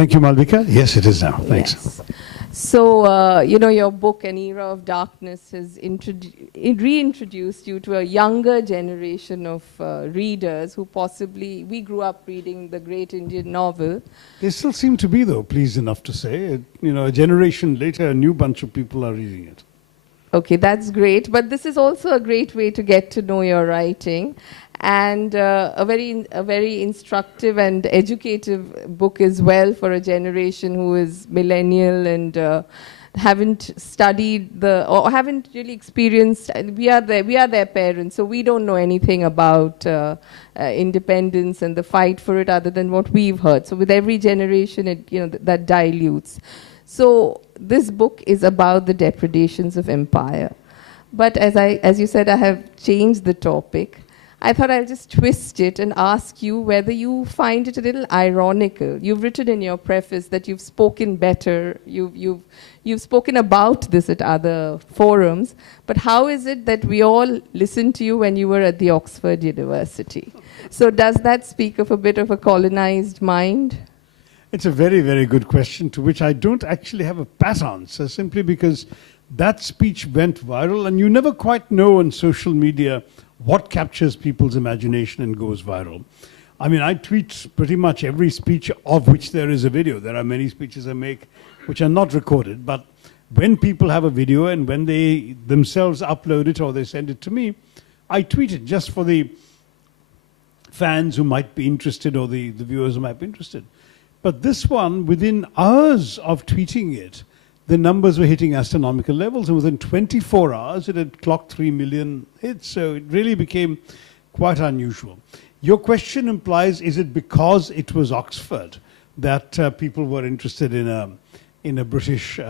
Thank you, Malvika. Yes, it is now. Thanks. Yes. So, your book, An Era of Darkness, has reintroduced you to a younger generation of readers who possibly, we grew up reading the great Indian novel. They still seem to be, though, pleased enough to say. A generation later, a new bunch of people are reading it. Okay, that's great. But this is also a great way to get to know your writing. And a very instructive and educative book as well for a generation who is millennial and haven't studied or haven't really experienced. We are their parents, so we don't know anything about independence and the fight for it other than what we've heard. So with every generation, that dilutes. So this book is about the depredations of empire. But as you said, I have changed the topic. I thought I'll just twist it and ask you whether you find it a little ironical. You've written in your preface that you've spoken better, you've spoken about this at other forums, but how is it that we all listened to you when you were at the Oxford University? So does that speak of a bit of a colonized mind? It's a very, very good question to which I don't actually have a pat answer, simply because that speech went viral, and you never quite know on social media what captures people's imagination and goes viral. I mean, I tweet pretty much every speech of which there is a video. There are many speeches I make which are not recorded, but when people have a video and when they themselves upload it or they send it to me, I tweet it just for the fans who might be interested or the viewers who might be interested. But this one, within hours of tweeting it, the numbers were hitting astronomical levels, and within 24 hours it had clocked 3 million hits, so it really became quite unusual. Your question implies, is it because it was Oxford that people were interested in a British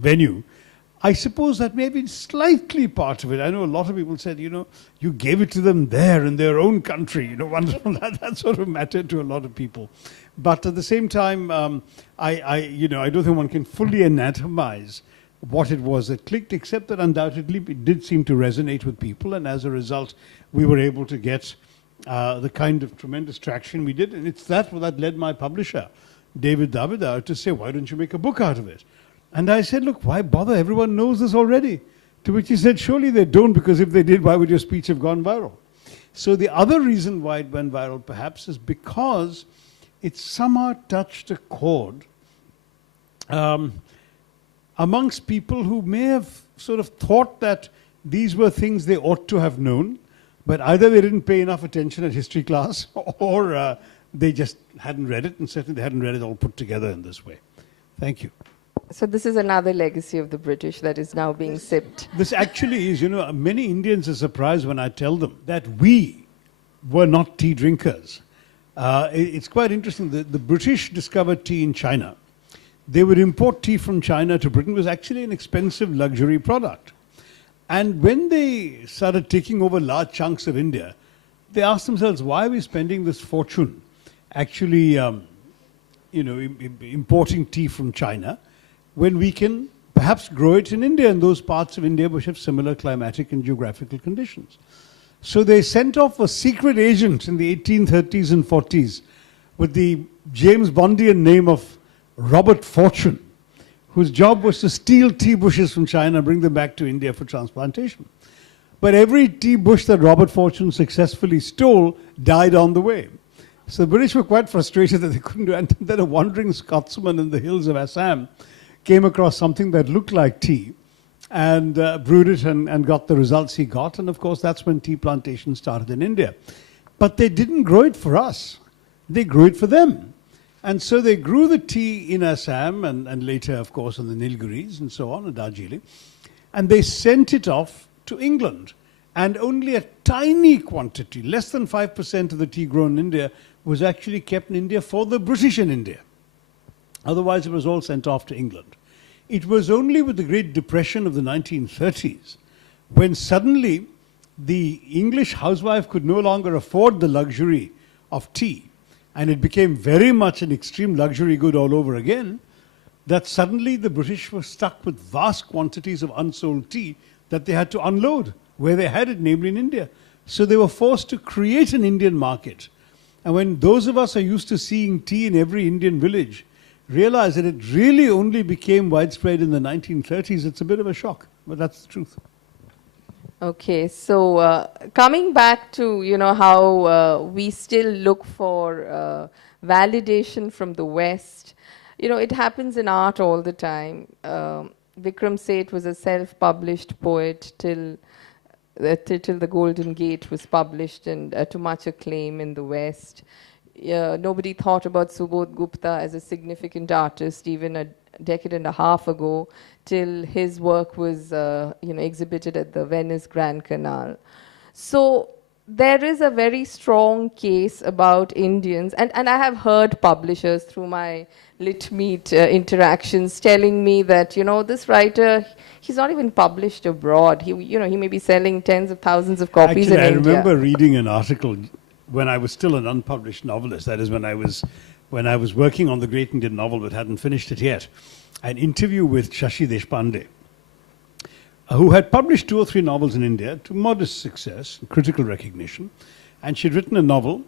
venue? I suppose that may be slightly part of it. I know a lot of people said, you gave it to them there in their own country. Wonderful. That sort of mattered to a lot of people. But at the same time, I don't think one can fully anatomize what it was that clicked, except that undoubtedly it did seem to resonate with people, and as a result, we were able to get the kind of tremendous traction we did. And it's that led my publisher, David Davidar, to say, why don't you make a book out of it? And I said, look, why bother? Everyone knows this already. To which he said, surely they don't, because if they did, why would your speech have gone viral? So the other reason why it went viral, perhaps, is because it somehow touched a chord amongst people who may have sort of thought that these were things they ought to have known, but either they didn't pay enough attention at history class or they just hadn't read it, and certainly they hadn't read it all put together in this way. Thank you. So this is another legacy of the British that is now being sipped. This actually is, many Indians are surprised when I tell them that we were not tea drinkers. It's quite interesting. The British discovered tea in China. They would import tea from China to Britain. It was actually an expensive luxury product. And when they started taking over large chunks of India, they asked themselves, why are we spending this fortune actually importing tea from China when we can perhaps grow it in India and those parts of India which have similar climatic and geographical conditions? So they sent off a secret agent in the 1830s and 40s with the James Bondian name of Robert Fortune, whose job was to steal tea bushes from China and bring them back to India for transplantation. But every tea bush that Robert Fortune successfully stole died on the way. So the British were quite frustrated that they couldn't do it. And then a wandering Scotsman in the hills of Assam came across something that looked like tea and brewed it and got the results he got. And of course, that's when tea plantations started in India. But they didn't grow it for us. They grew it for them. And so they grew the tea in Assam and later, of course, in the Nilgiris and so on, in Darjeeling. And they sent it off to England. And only a tiny quantity, less than 5% of the tea grown in India, was actually kept in India for the British in India. Otherwise, it was all sent off to England. It was only with the Great Depression of the 1930s when suddenly the English housewife could no longer afford the luxury of tea, and it became very much an extreme luxury good all over again, that suddenly the British were stuck with vast quantities of unsold tea that they had to unload where they had it, namely in India. So they were forced to create an Indian market. And when those of us are used to seeing tea in every Indian village realize that it really only became widespread in the 1930s, it's a bit of a shock, but that's the truth. Okay, so coming back to how we still look for validation from the West, it happens in art all the time. Vikram Seth was a self-published poet till the Golden Gate was published, and to much acclaim in the West. Nobody thought about Subodh Gupta as a significant artist even a decade and a half ago, till his work was exhibited at the Venice Grand Canal. So there is a very strong case about Indians, and I have heard publishers through my Lit Meet interactions telling me that, this writer, he's not even published abroad. He may be selling tens of thousands of copies in India. I remember reading an article when I was still an unpublished novelist, that is when I was working on the great Indian novel but hadn't finished it yet, an interview with Shashi Deshpande, who had published 2 or 3 novels in India to modest success, critical recognition, and she'd written a novel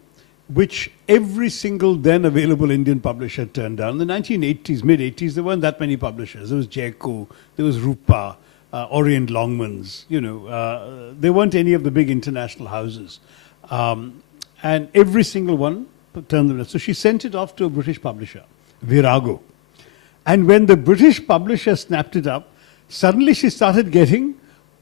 which every single then available Indian publisher turned down. In the 1980s, mid-80s, there weren't that many publishers. There was Jayco, there was Rupa, Orient Longmans, there weren't any of the big international houses. And every single one turned them down. So she sent it off to a British publisher, Virago. And when the British publisher snapped it up, suddenly she started getting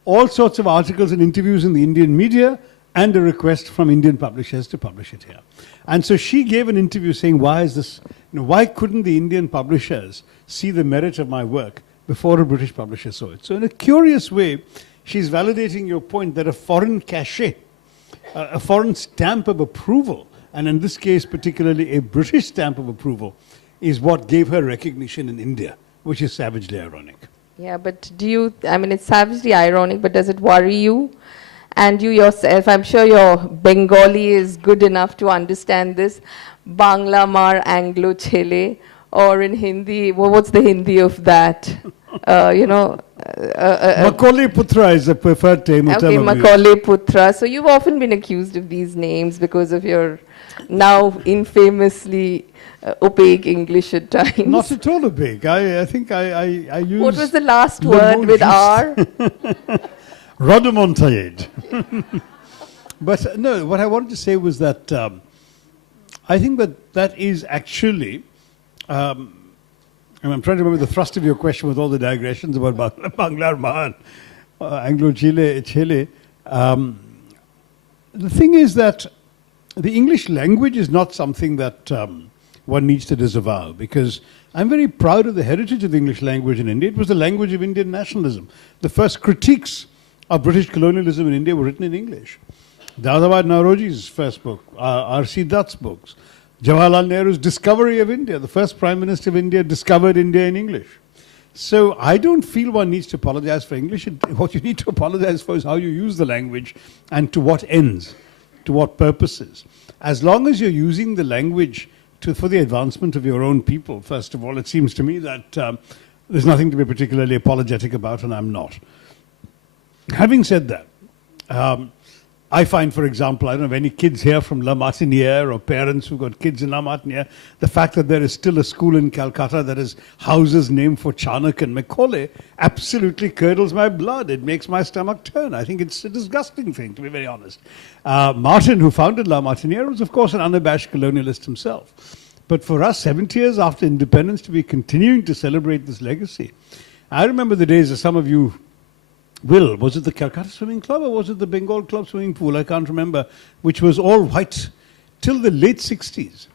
all sorts of articles and interviews in the Indian media and a request from Indian publishers to publish it here. And so she gave an interview saying, why is this, why couldn't the Indian publishers see the merit of my work before a British publisher saw it? So in a curious way, she's validating your point that a foreign cachet, a foreign stamp of approval, and in this case particularly a British stamp of approval, is what gave her recognition in India, which is savagely ironic. Yeah, but it's savagely ironic, but does it worry you? And you yourself, I'm sure your Bengali is good enough to understand this. Bangla mar Anglo Chele, or in Hindi, what's the Hindi of that? Macaulay Putra is the preferred term. Okay, Macaulay Putra. So you've often been accused of these names because of your now infamously opaque English at times. Not at all opaque. I think I use... What was the last word with R? Rodomontade. But no, what I wanted to say was that I think that is actually... I'm trying to remember the thrust of your question with all the digressions about Bangla Mahan, Anglo Chile. The thing is that the English language is not something that one needs to disavow, because I'm very proud of the heritage of the English language in India. It was the language of Indian nationalism. The first critiques of British colonialism in India were written in English. Dadabhai Nauroji's first book, R.C. Dutt's books, Jawaharlal Nehru's Discovery of India, the first Prime Minister of India discovered India in English. So I don't feel one needs to apologize for English. What you need to apologize for is how you use the language and to what ends, to what purposes. As long as you're using the language for the advancement of your own people, first of all, it seems to me that there's nothing to be particularly apologetic about, and I'm not. Having said that, I find, for example, I don't know if any kids here from La Martiniere or parents who've got kids in La Martiniere, the fact that there is still a school in Calcutta that has houses named for Chanak and Macaulay absolutely curdles my blood. It makes my stomach turn. I think it's a disgusting thing, to be very honest. Martin, who founded La Martiniere, was, of course, an unabashed colonialist himself. But for us, 70 years after independence, to be continuing to celebrate this legacy. I remember the days, as some of you will, was it the Calcutta Swimming Club or was it the Bengal Club Swimming Pool? I can't remember, which was all white till the late 60s,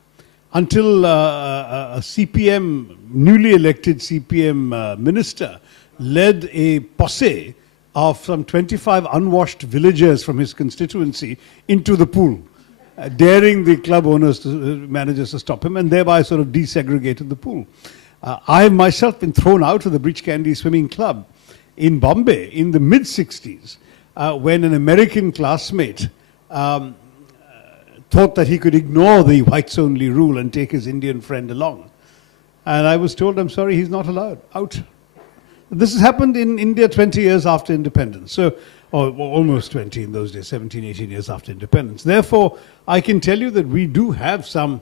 until a CPM, newly elected CPM minister led a posse of some 25 unwashed villagers from his constituency into the pool, daring the club owners, managers to stop him, and thereby sort of desegregated the pool. I have myself been thrown out of the Breach Candy Swimming Club in Bombay in the mid-60s when an American classmate thought that he could ignore the whites-only rule and take his Indian friend along. And I was told, I'm sorry, he's not allowed, out. This has happened in India 20 years after independence. So or almost 20 in those days, 17, 18 years after independence. Therefore, I can tell you that we do have some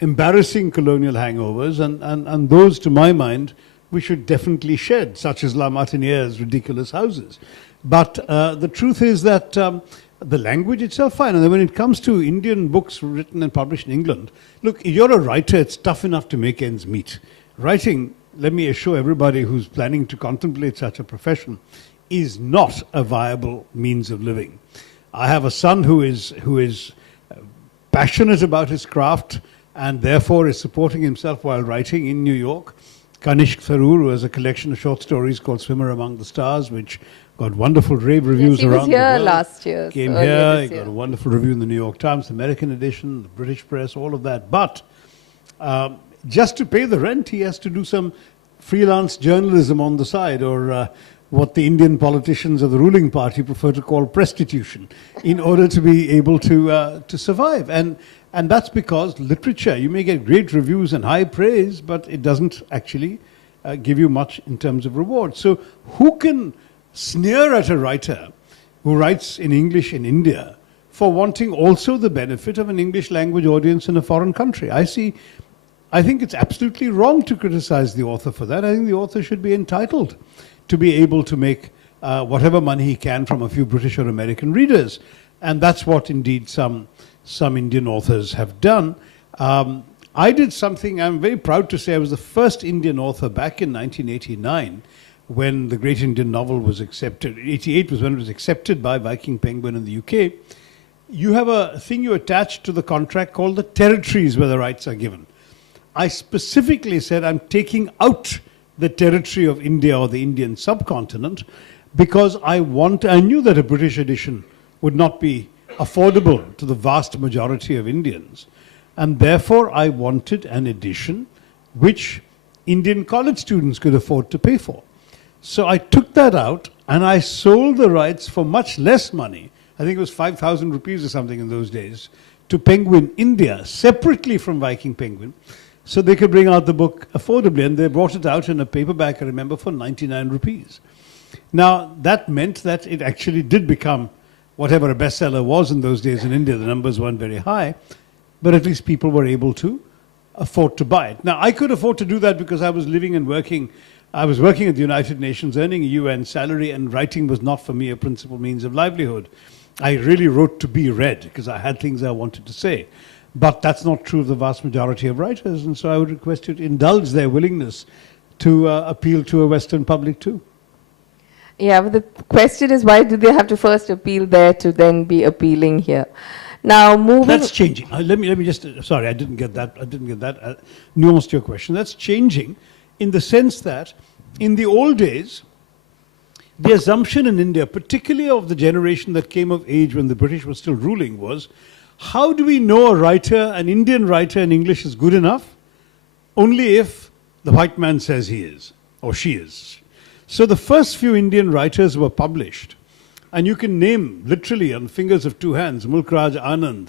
embarrassing colonial hangovers, and those, to my mind, we should definitely shed, such as La Martinière's ridiculous houses. But the truth is that the language itself, fine. And then when it comes to Indian books written and published in England, look, if you're a writer, it's tough enough to make ends meet. Writing, let me assure everybody who's planning to contemplate such a profession, is not a viable means of living. I have a son who is passionate about his craft and therefore is supporting himself while writing in New York. Kanishk Tharoor, who has a collection of short stories called Swimmer Among the Stars, which got wonderful rave reviews around the world. He was here last year. Came here, he got a wonderful review in the New York Times, the American edition, the British press, all of that. But just to pay the rent, he has to do some freelance journalism on the side, or what the Indian politicians of the ruling party prefer to call prostitution, in order to be able to survive. And that's because literature, you may get great reviews and high praise, but it doesn't actually give you much in terms of reward. So who can sneer at a writer who writes in English in India for wanting also the benefit of an English language audience in a foreign country? I think it's absolutely wrong to criticize the author for that. I think the author should be entitled to be able to make whatever money he can from a few British or American readers. And that's what indeed some Indian authors have done. I did something, I'm very proud to say, I was the first Indian author back in 1989 when the Great Indian Novel was accepted. 88 was when it was accepted by Viking Penguin in the UK. You have a thing you attach to the contract called the territories where the rights are given. I specifically said I'm taking out the territory of India or the Indian subcontinent because I knew that a British edition would not be affordable to the vast majority of Indians. And therefore, I wanted an edition which Indian college students could afford to pay for. So I took that out and I sold the rights for much less money. I think it was 5,000 rupees or something in those days, to Penguin India, separately from Viking Penguin, so they could bring out the book affordably. And they brought it out in a paperback, I remember, for 99 rupees. Now, that meant that it actually did become whatever a bestseller was in those days in India. The numbers weren't very high, but at least people were able to afford to buy it. Now, I could afford to do that because I was living and working. I was working at the United Nations, earning a UN salary, and writing was not for me a principal means of livelihood. I really wrote to be read because I had things I wanted to say. But that's not true of the vast majority of writers, and so I would request you to indulge their willingness to appeal to a Western public too. Yeah, but the question is, why do they have to first appeal there to then be appealing here? Now, moving... That's changing. Let me just... Sorry, I didn't get that. Nuanced your question. That's changing in the sense that in the old days, the assumption in India, particularly of the generation that came of age when the British were still ruling, was, how do we know a writer, an Indian writer in English is good enough? Only if the white man says he is, or she is. So the first few Indian writers were published, and you can name literally on the fingers of two hands, Mulkraj Anand,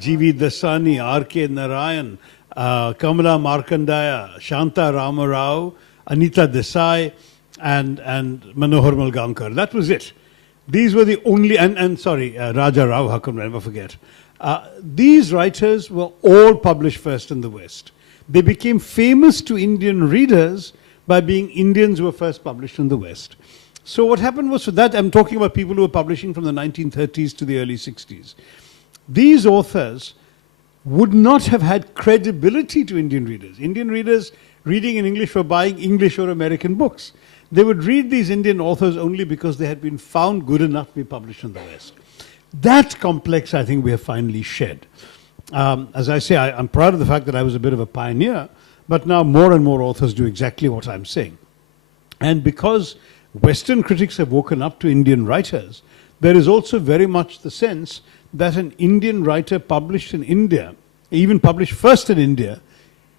G.V. Dasani, R.K. Narayan, Kamala Markandaya, Shanta Ramarao, Anita Desai, and Manohar Malgankar. That was it. These were the only, Raja Rao, how can I never forget. These writers were all published first in the West. They became famous to Indian readers by being Indians who were first published in the West. So what happened was, for that, I'm talking about people who were publishing from the 1930s to the early 60s. These authors would not have had credibility to Indian readers. Indian readers reading in English were buying English or American books. They would read these Indian authors only because they had been found good enough to be published in the West. That complex, I think, we have finally shed. As I say, I'm proud of the fact that I was a bit of a pioneer, but now more and more authors do exactly what I'm saying. And because Western critics have woken up to Indian writers, there is also very much the sense that an Indian writer published in India, even published first in India,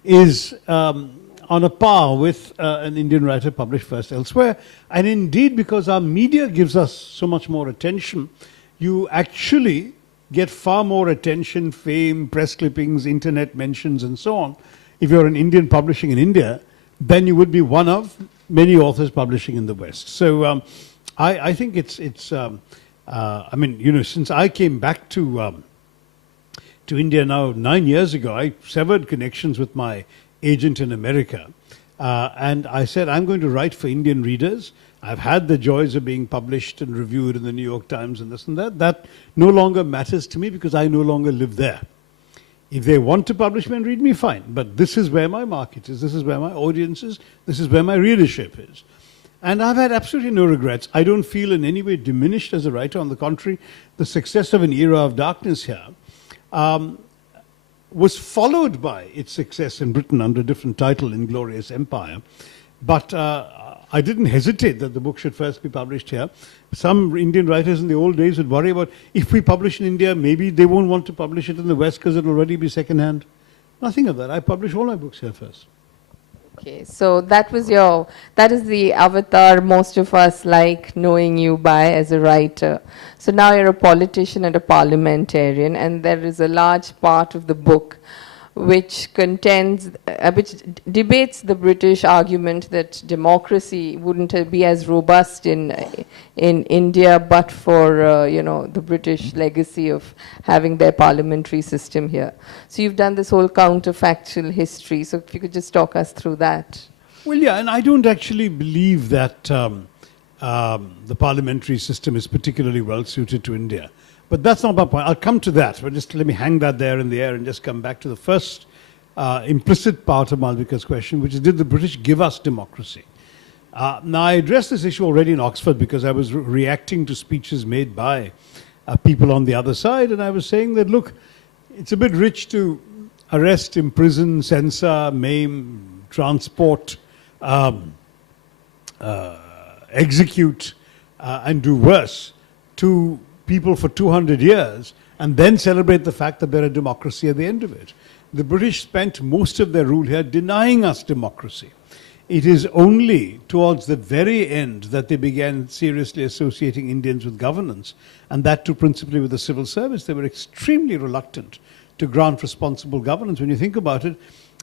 is on a par with an Indian writer published first elsewhere. And indeed, because our media gives us so much more attention, you actually get far more attention, fame, press clippings, internet mentions, and so on, if you're an Indian publishing in India, than you would be one of many authors publishing in the West. So I think I mean, since I came back to India now 9 years ago, I severed connections with my agent in America. And I said, I'm going to write for Indian readers. I've had the joys of being published and reviewed in the New York Times and this and that. That no longer matters to me because I no longer live there. If they want to publish me and read me, fine. But this is where my market is. This is where my audience is. This is where my readership is. And I've had absolutely no regrets. I don't feel in any way diminished as a writer. On the contrary, the success of An Era of Darkness here was followed by its success in Britain under a different title, Inglorious Empire. But I didn't hesitate that the book should first be published here. Some Indian writers in the old days would worry about if we publish in India, maybe they won't want to publish it in the West because it'll already be second-hand. Nothing of that. I publish all my books here first. Okay, so that is the avatar most of us like knowing you by as a writer. So now you're a politician and a parliamentarian, and there is a large part of the book which debates the British argument that democracy wouldn't be as robust in India, but for the British legacy of having their parliamentary system here. So you've done this whole counterfactual history. So if you could just talk us through that. Well, yeah, and I don't actually believe that the parliamentary system is particularly well suited to India. But that's not my point. I'll come to that, but just let me hang that there in the air and just come back to the first implicit part of Malvika's question, which is, did the British give us democracy? Now, I addressed this issue already in Oxford because I was reacting to speeches made by people on the other side, and I was saying that, look, it's a bit rich to arrest, imprison, censor, maim, transport, execute, and do worse to people for 200 years and then celebrate the fact that they're a democracy at the end of it. The British spent most of their rule here denying us democracy. It is only towards the very end that they began seriously associating Indians with governance, and that too principally with the civil service. They were extremely reluctant to grant responsible governance. When you think about it,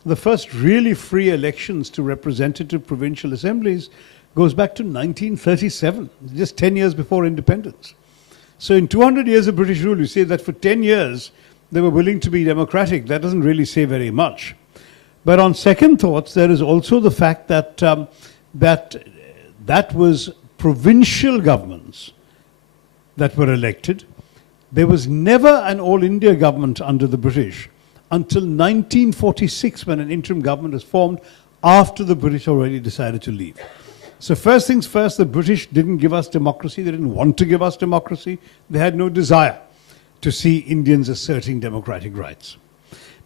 the first really free elections to representative provincial assemblies goes back to 1937, just 10 years before independence. So in 200 years of British rule, you say that for 10 years they were willing to be democratic. That doesn't really say very much. But on second thoughts, there is also the fact that that was provincial governments that were elected. There was never an all-India government under the British until 1946, when an interim government was formed after the British already decided to leave. So first things first, the British didn't give us democracy. They didn't want to give us democracy. They had no desire to see Indians asserting democratic rights.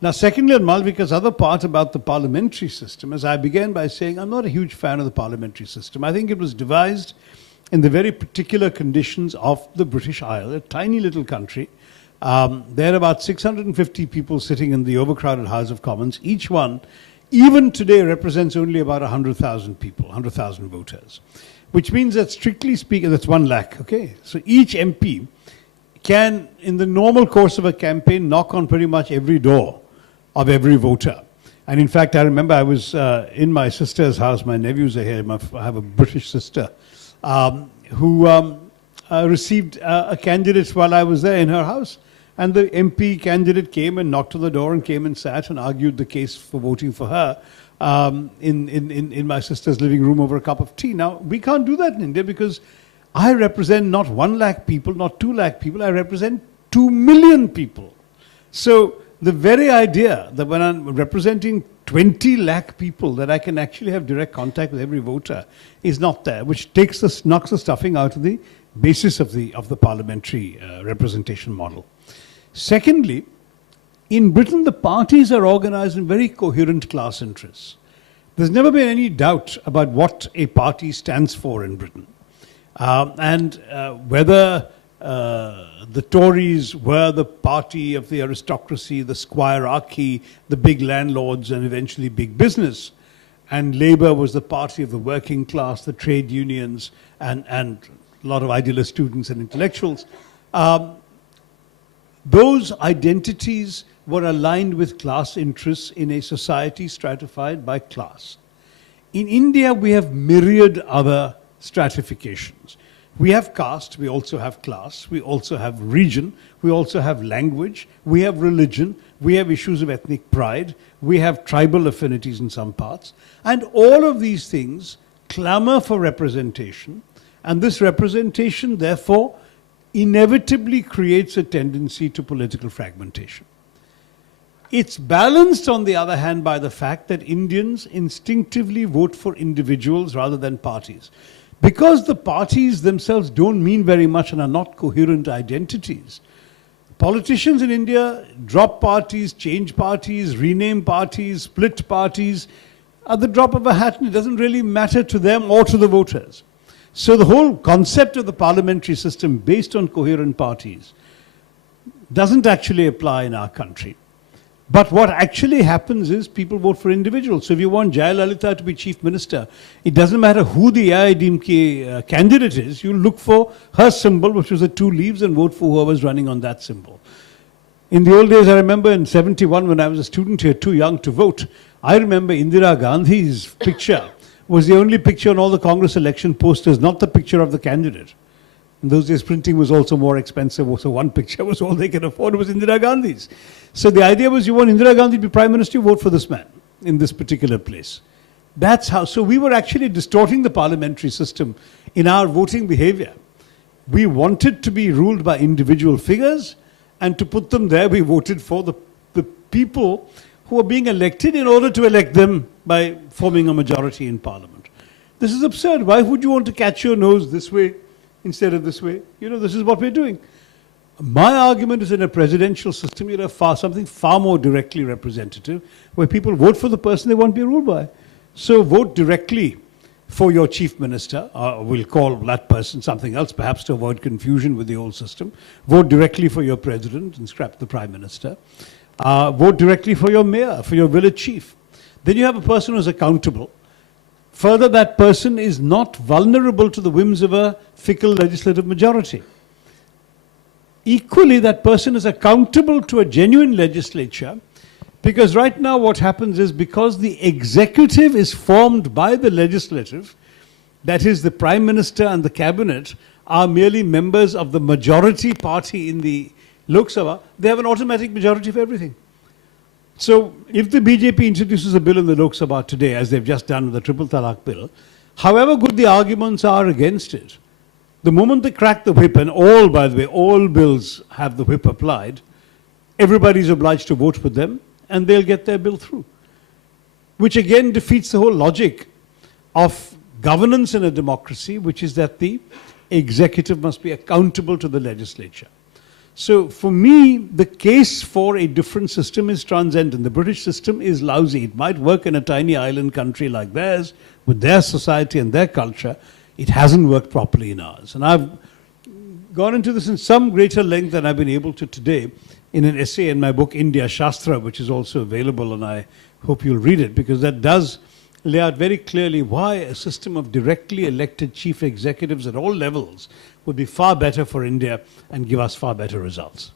Now, secondly, on Malvika's other part about the parliamentary system, as I began by saying, I'm not a huge fan of the parliamentary system. I think it was devised in the very particular conditions of the British Isle, a tiny little country. There are about 650 people sitting in the overcrowded House of Commons. Each one, even today, represents only about 100,000 people, 100,000 voters, which means that strictly speaking, that's 1 lakh, okay? So each MP can, in the normal course of a campaign, knock on pretty much every door of every voter. And in fact, I remember I was in my sister's house, my nephews are here, I have a British sister, who received a candidate while I was there in her house. And the MP candidate came and knocked on the door and came and sat and argued the case for voting for her in my sister's living room over a cup of tea. Now, we can't do that in India because I represent not 1 lakh people, not 2 lakh people, I represent 2 million people. So the very idea that when I'm representing 20 lakh people that I can actually have direct contact with every voter is not there, which knocks the stuffing out of the basis of the parliamentary representation model. Secondly, in Britain, the parties are organized in very coherent class interests. There's never been any doubt about what a party stands for in Britain. And whether the Tories were the party of the aristocracy, the squirearchy, the big landlords, and eventually big business, and Labour was the party of the working class, the trade unions, and a lot of idealist students and intellectuals. Those identities were aligned with class interests in a society stratified by class. In India, we have myriad other stratifications. We have caste, we also have class, we also have region, we also have language, we have religion, we have issues of ethnic pride, we have tribal affinities in some parts, and all of these things clamor for representation, and this representation, therefore, inevitably creates a tendency to political fragmentation. It's balanced, on the other hand, by the fact that Indians instinctively vote for individuals rather than parties. Because the parties themselves don't mean very much and are not coherent identities, politicians in India drop parties, change parties, rename parties, split parties at the drop of a hat, and it doesn't really matter to them or to the voters. So the whole concept of the parliamentary system based on coherent parties doesn't actually apply in our country. But what actually happens is people vote for individuals. So if you want Jayalalitha to be chief minister, it doesn't matter who the AIDMK candidate is, you look for her symbol, which was the 2 leaves, and vote for whoever's running on that symbol. In the old days, I remember in 71 when I was a student here, too young to vote, I remember Indira Gandhi's picture was the only picture on all the Congress election posters, not the picture of the candidate. In those days, printing was also more expensive, so one picture was all they could afford, was Indira Gandhi's. So the idea was, you want Indira Gandhi to be prime minister, you vote for this man in this particular place. That's how, so we were actually distorting the parliamentary system in our voting behavior. We wanted to be ruled by individual figures, and to put them there, we voted for the people who are being elected in order to elect them by forming a majority in parliament. This is absurd. Why would you want to catch your nose this way instead of this way? You know, this is what we're doing. My argument is, in a presidential system, you'd have something far more directly representative, where people vote for the person they want to be ruled by. So vote directly for your chief minister, we'll call that person something else, perhaps to avoid confusion with the old system. Vote directly for your president and scrap the prime minister. Vote directly for your mayor, for your village chief. Then you have a person who's accountable. Further, that person is not vulnerable to the whims of a fickle legislative majority. Equally, that person is accountable to a genuine legislature, because right now what happens is, because the executive is formed by the legislative, that is, the prime minister and the cabinet are merely members of the majority party in the Lok Sabha, they have an automatic majority for everything. So if the BJP introduces a bill in the Lok Sabha today, as they've just done with the Triple Talaq bill, however good the arguments are against it, the moment they crack the whip, and all, by the way, all bills have the whip applied, everybody's obliged to vote for them, and they'll get their bill through. Which again defeats the whole logic of governance in a democracy, which is that the executive must be accountable to the legislature. So for me, the case for a different system is transcendent. The British system is lousy. It might work in a tiny island country like theirs, with their society and their culture. It hasn't worked properly in ours. And I've gone into this in some greater length than I've been able to today in an essay in my book, India Shastra, which is also available, and I hope you'll read it, because that does lay out very clearly why a system of directly elected chief executives at all levels would be far better for India and give us far better results.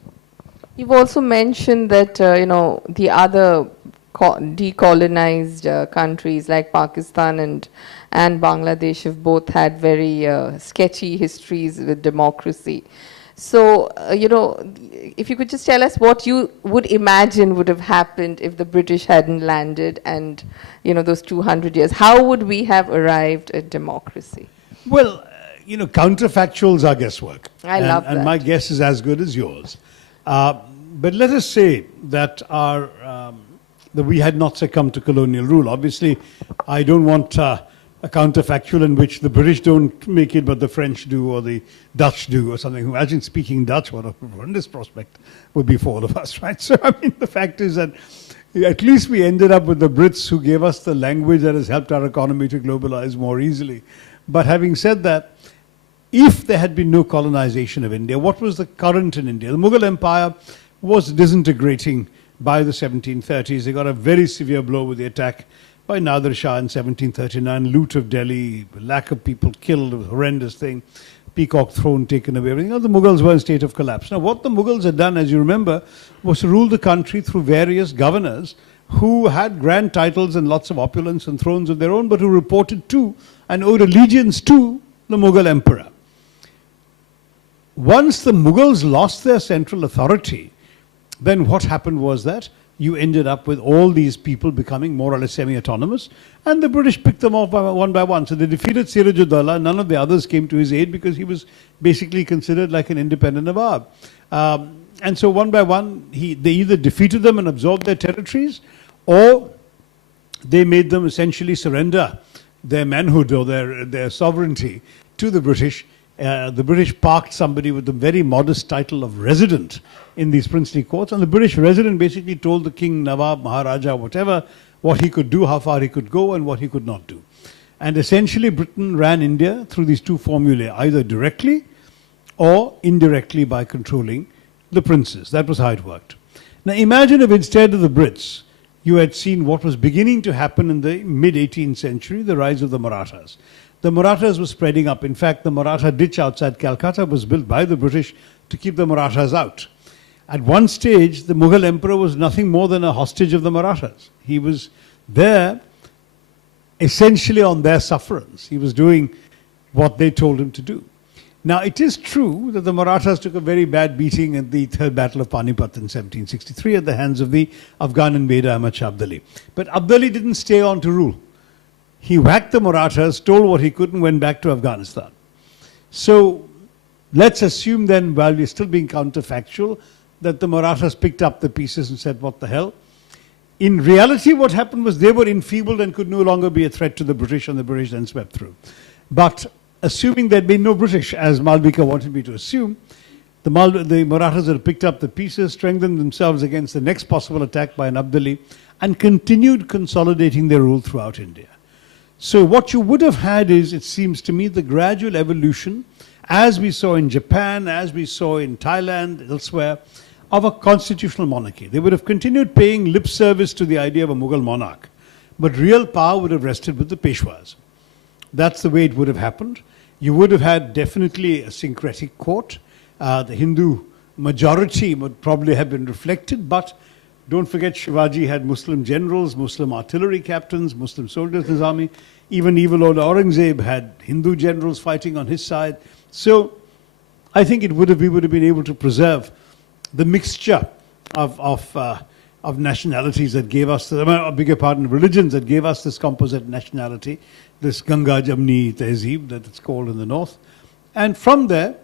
You've also mentioned that, the other decolonized countries like Pakistan and Bangladesh have both had very sketchy histories with democracy. So, if you could just tell us what you would imagine would have happened if the British hadn't landed and, those 200 years. How would we have arrived at democracy? Well, counterfactuals are guesswork. I love that. And my guess is as good as yours. But let us say that that we had not succumbed to colonial rule. Obviously, I don't want a counterfactual in which the British don't make it, but the French do, or the Dutch do, or something. Imagine speaking Dutch, what a horrendous prospect would be for all of us, right? So, the fact is that at least we ended up with the Brits, who gave us the language that has helped our economy to globalize more easily. But having said that, if there had been no colonization of India, what was the current in India? The Mughal Empire was disintegrating by the 1730s. They got a very severe blow with the attack by Nadir Shah in 1739, loot of Delhi, lack of people killed, a horrendous thing, Peacock throne taken away, everything. The Mughals were in a state of collapse. Now, what the Mughals had done, as you remember, was to rule the country through various governors who had grand titles and lots of opulence and thrones of their own, but who reported to and owed allegiance to the Mughal emperor. once the Mughals lost their central authority, then what happened was that you ended up with all these people becoming more or less semi-autonomous, and the British picked them off by one. So they defeated Siraj-ud-Dawla. None of the others came to his aid because he was basically considered like an independent Nawab. And so one by one, they either defeated them and absorbed their territories, or they made them essentially surrender their manhood or their sovereignty to the British. The British parked somebody with the very modest title of resident in these princely courts, and the British resident basically told the king, Nawab, Maharaja, whatever, what he could do, how far he could go, and what he could not do. And essentially Britain ran India through these two formulae, either directly or indirectly by controlling the princes. That was how it worked. Now imagine if instead of the Brits, you had seen what was beginning to happen in the mid-18th century, the rise of the Marathas. The Marathas were spreading up. In fact, the Maratha ditch outside Calcutta was built by the British to keep the Marathas out. At one stage, the Mughal emperor was nothing more than a hostage of the Marathas. He was there essentially on their sufferance. He was doing what they told him to do. Now, it is true that the Marathas took a very bad beating at the Third Battle of Panipat in 1763 at the hands of the Afghan invader Ahmad Shah Abdali. But Abdali didn't stay on to rule. He whacked the Marathas, stole what he could, and went back to Afghanistan. So let's assume then, while we're still being counterfactual, that the Marathas picked up the pieces and said, what the hell? In reality, what happened was they were enfeebled and could no longer be a threat to the British, and the British then swept through. But assuming there'd been no British, as Malvika wanted me to assume, the Marathas had picked up the pieces, strengthened themselves against the next possible attack by an Abdali, and continued consolidating their rule throughout India. So what you would have had is, it seems to me, the gradual evolution, as we saw in Japan, as we saw in Thailand, elsewhere, of a constitutional monarchy. They would have continued paying lip service to the idea of a Mughal monarch, but real power would have rested with the Peshwas. That's the way it would have happened. You would have had definitely a syncretic court. The Hindu majority would probably have been reflected, but don't forget Shivaji had Muslim generals, Muslim artillery captains, Muslim soldiers in his army. Even evil old Aurangzeb had Hindu generals fighting on his side. So I think we would have been able to preserve the mixture of nationalities that gave us, religions that gave us this composite nationality, this Ganga Jamni Tehzeeb that it's called in the north. And from there,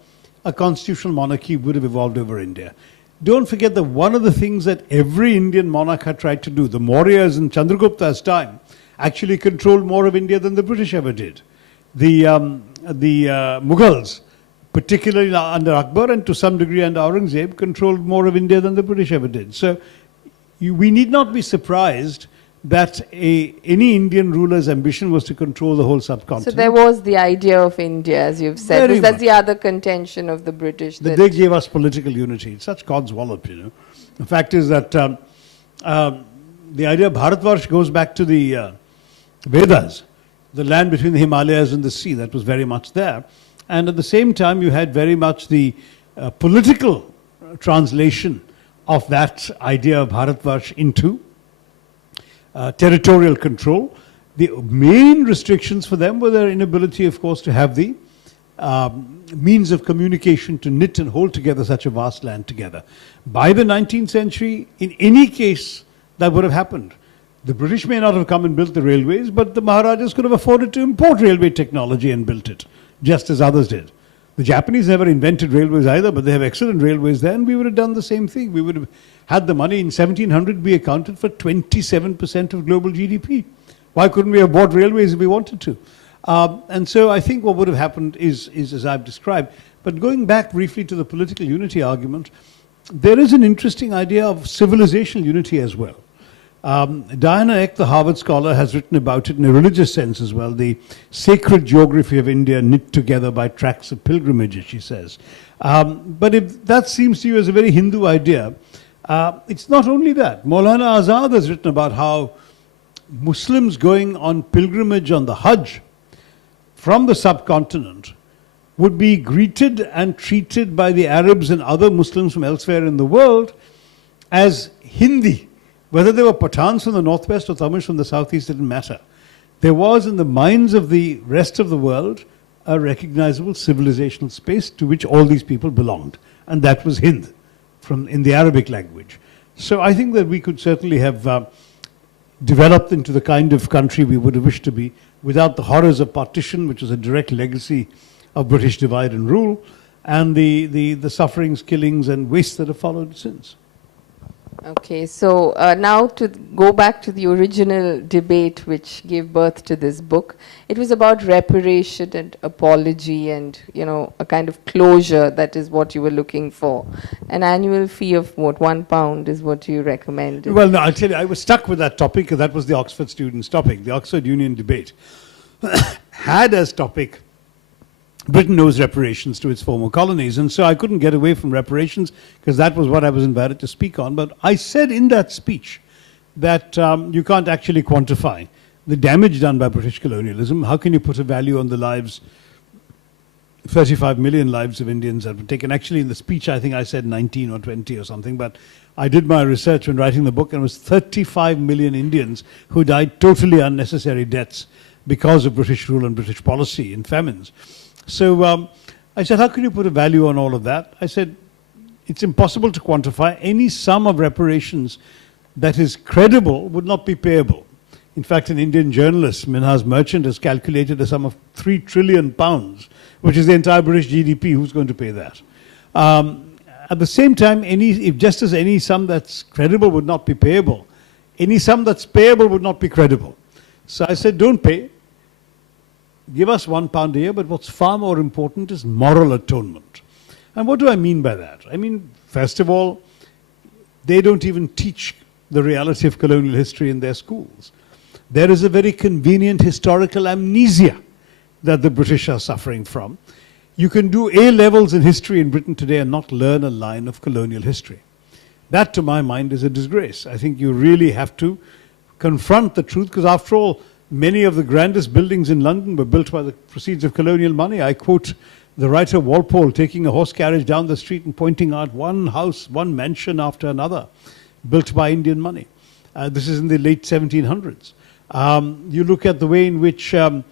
a constitutional monarchy would have evolved over India. Don't forget that one of the things that every Indian monarch had tried to do, the Mauryas in Chandragupta's time, actually controlled more of India than the British ever did. The Mughals, particularly under Akbar and to some degree under Aurangzeb, controlled more of India than the British ever did. So we need not be surprised that any Indian ruler's ambition was to control the whole subcontinent. So there was the idea of India, as you've said. That's the other contention of the British. That they gave us political unity. It's such God's wallop, you know. The fact is that the idea of Bharatvarsh goes back to the Vedas, the land between the Himalayas and the sea. That was very much there. And at the same time, you had very much the political translation of that idea of Bharatvarsh into territorial control. The main restrictions for them were their inability, of course, to have the means of communication to knit and hold together such a vast land together. By the 19th century, in any case, that would have happened. The British may not have come and built the railways, but the Maharajas could have afforded to import railway technology and built it, just as others did. The Japanese never invented railways either, but they have excellent railways there, and we would have done the same thing. We would have had the money. In 1700, we accounted for 27% of global GDP. Why couldn't we have bought railways if we wanted to? And so I think what would have happened is as I've described. But going back briefly to the political unity argument, there is an interesting idea of civilizational unity as well. Diana Eck, the Harvard scholar, has written about it in a religious sense as well, the sacred geography of India knit together by tracks of pilgrimage, as she says. But if that seems to you as a very Hindu idea, it's not only that. Maulana Azad has written about how Muslims going on pilgrimage on the Hajj from the subcontinent would be greeted and treated by the Arabs and other Muslims from elsewhere in the world as Hindi. Whether they were Pathans from the northwest or Tamils from the southeast didn't matter. There was in the minds of the rest of the world a recognizable civilizational space to which all these people belonged. And that was Hind, in the Arabic language. So I think that we could certainly have developed into the kind of country we would have wished to be without the horrors of partition, which was a direct legacy of British divide and rule, and the sufferings, killings, and waste that have followed since. Okay, so now to go back to the original debate which gave birth to this book, it was about reparation and apology and, you know, a kind of closure. That is what you were looking for. An annual fee of what, £1 is what you recommended. Well, no, I'll tell you, I was stuck with that topic because that was the Oxford students' topic. The Oxford Union debate had as topic Britain owes reparations to its former colonies. And so I couldn't get away from reparations because that was what I was invited to speak on. But I said in that speech that you can't actually quantify the damage done by British colonialism. How can you put a value on the lives, 35 million lives of Indians that were taken? Actually, in the speech, I think I said 19 or 20 or something. But I did my research when writing the book, and it was 35 million Indians who died totally unnecessary deaths because of British rule and British policy in famines. So I said, how can you put a value on all of that? I said, it's impossible to quantify. Any sum of reparations that is credible would not be payable. In fact, an Indian journalist, Minhas Merchant, has calculated a sum of £3 trillion, which is the entire British GDP. Who's going to pay that? At the same time, if just as any sum that's credible would not be payable, any sum that's payable would not be credible. So I said, don't pay. Give us £1 a year, but what's far more important is moral atonement. And what do I mean by that? I mean, first of all, they don't even teach the reality of colonial history in their schools. There is a very convenient historical amnesia that the British are suffering from. You can do A-levels in history in Britain today and not learn a line of colonial history. That, to my mind, is a disgrace. I think you really have to confront the truth, because after all, many of the grandest buildings in London were built by the proceeds of colonial money. I quote the writer Walpole taking a horse carriage down the street and pointing out one house, one mansion after another, built by Indian money. This is in the late 1700s. You look at the way in which Jane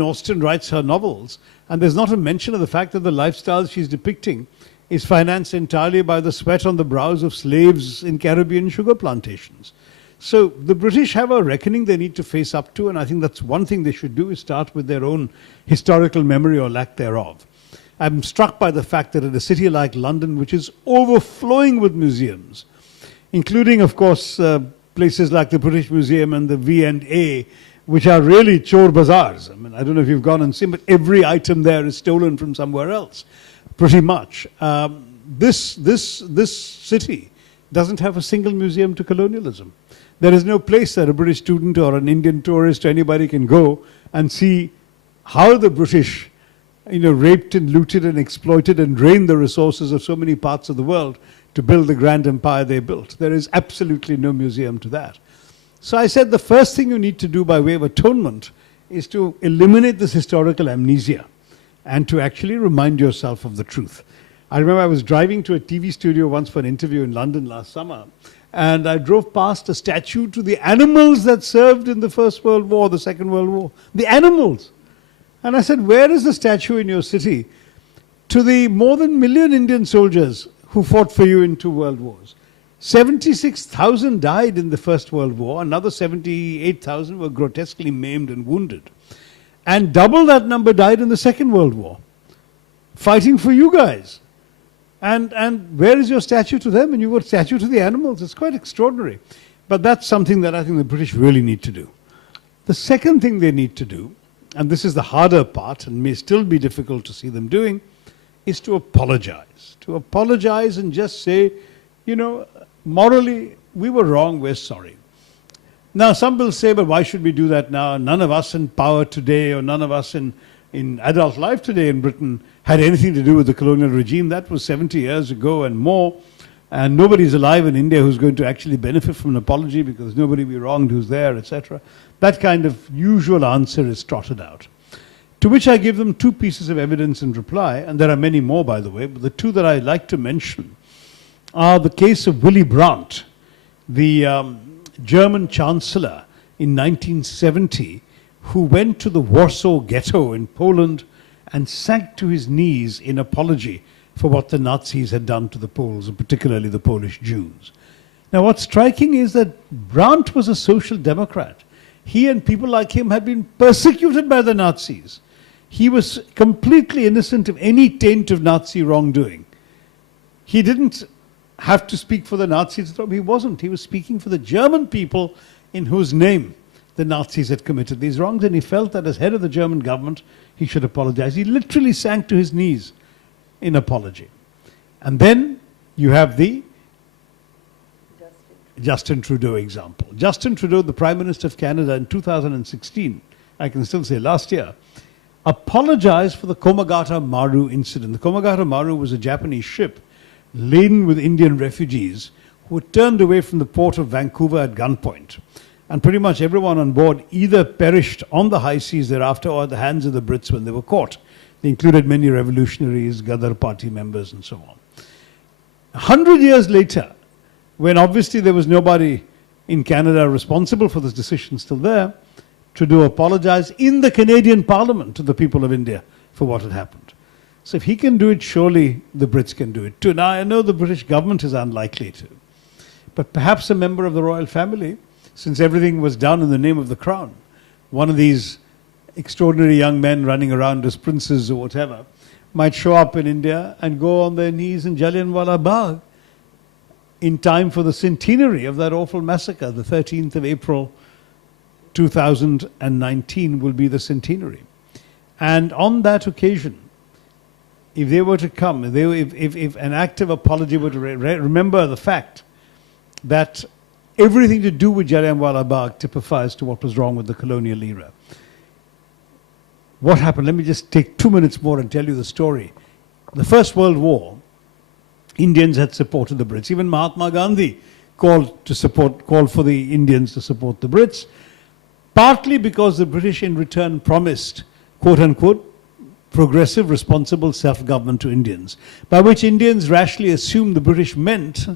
Austen writes her novels, and there's not a mention of the fact that the lifestyle she's depicting is financed entirely by the sweat on the brows of slaves in Caribbean sugar plantations. So the British have a reckoning they need to face up to, and I think that's one thing they should do, is start with their own historical memory or lack thereof. I'm struck by the fact that in a city like London, which is overflowing with museums, including, of course, places like the British Museum and the V&A, which are really chor bazaars. I mean, I don't know if you've gone and seen, but every item there is stolen from somewhere else, pretty much. This city doesn't have a single museum to colonialism. There is no place that a British student or an Indian tourist or anybody can go and see how the British, raped and looted and exploited and drained the resources of so many parts of the world to build the grand empire they built. There is absolutely no museum to that. So I said the first thing you need to do by way of atonement is to eliminate this historical amnesia and to actually remind yourself of the truth. I remember I was driving to a TV studio once for an interview in London last summer, and I drove past a statue to the animals that served in the First World War, the Second World War. The animals. And I said, where is the statue in your city to the more than 1 million Indian soldiers who fought for you in 2 world wars? 76,000 died in the First World War. Another 78,000 were grotesquely maimed and wounded. And double that number died in the Second World War, fighting for you guys. And where is your statue to them? And you've got a statue to the animals. It's quite extraordinary. But that's something that I think the British really need to do. The second thing they need to do, and this is the harder part and may still be difficult to see them doing, is to apologize. To apologize and just say, morally, we were wrong, we're sorry. Now, some will say, but why should we do that now? None of us in power today, or none of us in adult life today in Britain had anything to do with the colonial regime. That was 70 years ago and more. And nobody's alive in India who's going to actually benefit from an apology because nobody we wronged who's there, etc. That kind of usual answer is trotted out. To which I give them 2 pieces of evidence in reply, and there are many more, by the way, but the 2 that I like to mention are the case of Willy Brandt, the German chancellor in 1970, who went to the Warsaw Ghetto in Poland and sank to his knees in apology for what the Nazis had done to the Poles, and particularly the Polish Jews. Now, what's striking is that Brandt was a social democrat. He and people like him had been persecuted by the Nazis. He was completely innocent of any taint of Nazi wrongdoing. He didn't have to speak for the Nazis. He wasn't. He was speaking for the German people in whose name the Nazis had committed these wrongs, and he felt that as head of the German government, he should apologize. He literally sank to his knees in apology. And then you have the Justin Trudeau example. Justin Trudeau, the Prime Minister of Canada in 2016, I can still say last year, apologized for the Komagata Maru incident. The Komagata Maru was a Japanese ship laden with Indian refugees who were turned away from the port of Vancouver at gunpoint. And pretty much everyone on board either perished on the high seas thereafter or at the hands of the Brits when they were caught. They included many revolutionaries, Ghadar Party members, and so on. 100 years later, when obviously there was nobody in Canada responsible for this decision still there, Trudeau apologized in the Canadian Parliament to the people of India for what had happened. So if he can do it, surely the Brits can do it too. Now, I know the British government is unlikely to, but perhaps a member of the royal family, since everything was done in the name of the crown, one of these extraordinary young men running around as princes or whatever, might show up in India and go on their knees in Jallianwala Bagh in time for the centenary of that awful massacre. The 13th of April 2019 will be the centenary. And on that occasion, if they were to come, if an active apology were to remember the fact that everything to do with Jallianwala Bagh typifies to what was wrong with the colonial era. What happened? Let me just take 2 minutes more and tell you the story. The First World War, Indians had supported the Brits. Even Mahatma Gandhi called for the Indians to support the Brits, partly because the British in return promised, quote unquote, progressive, responsible self-government to Indians, by which Indians rashly assumed the British meant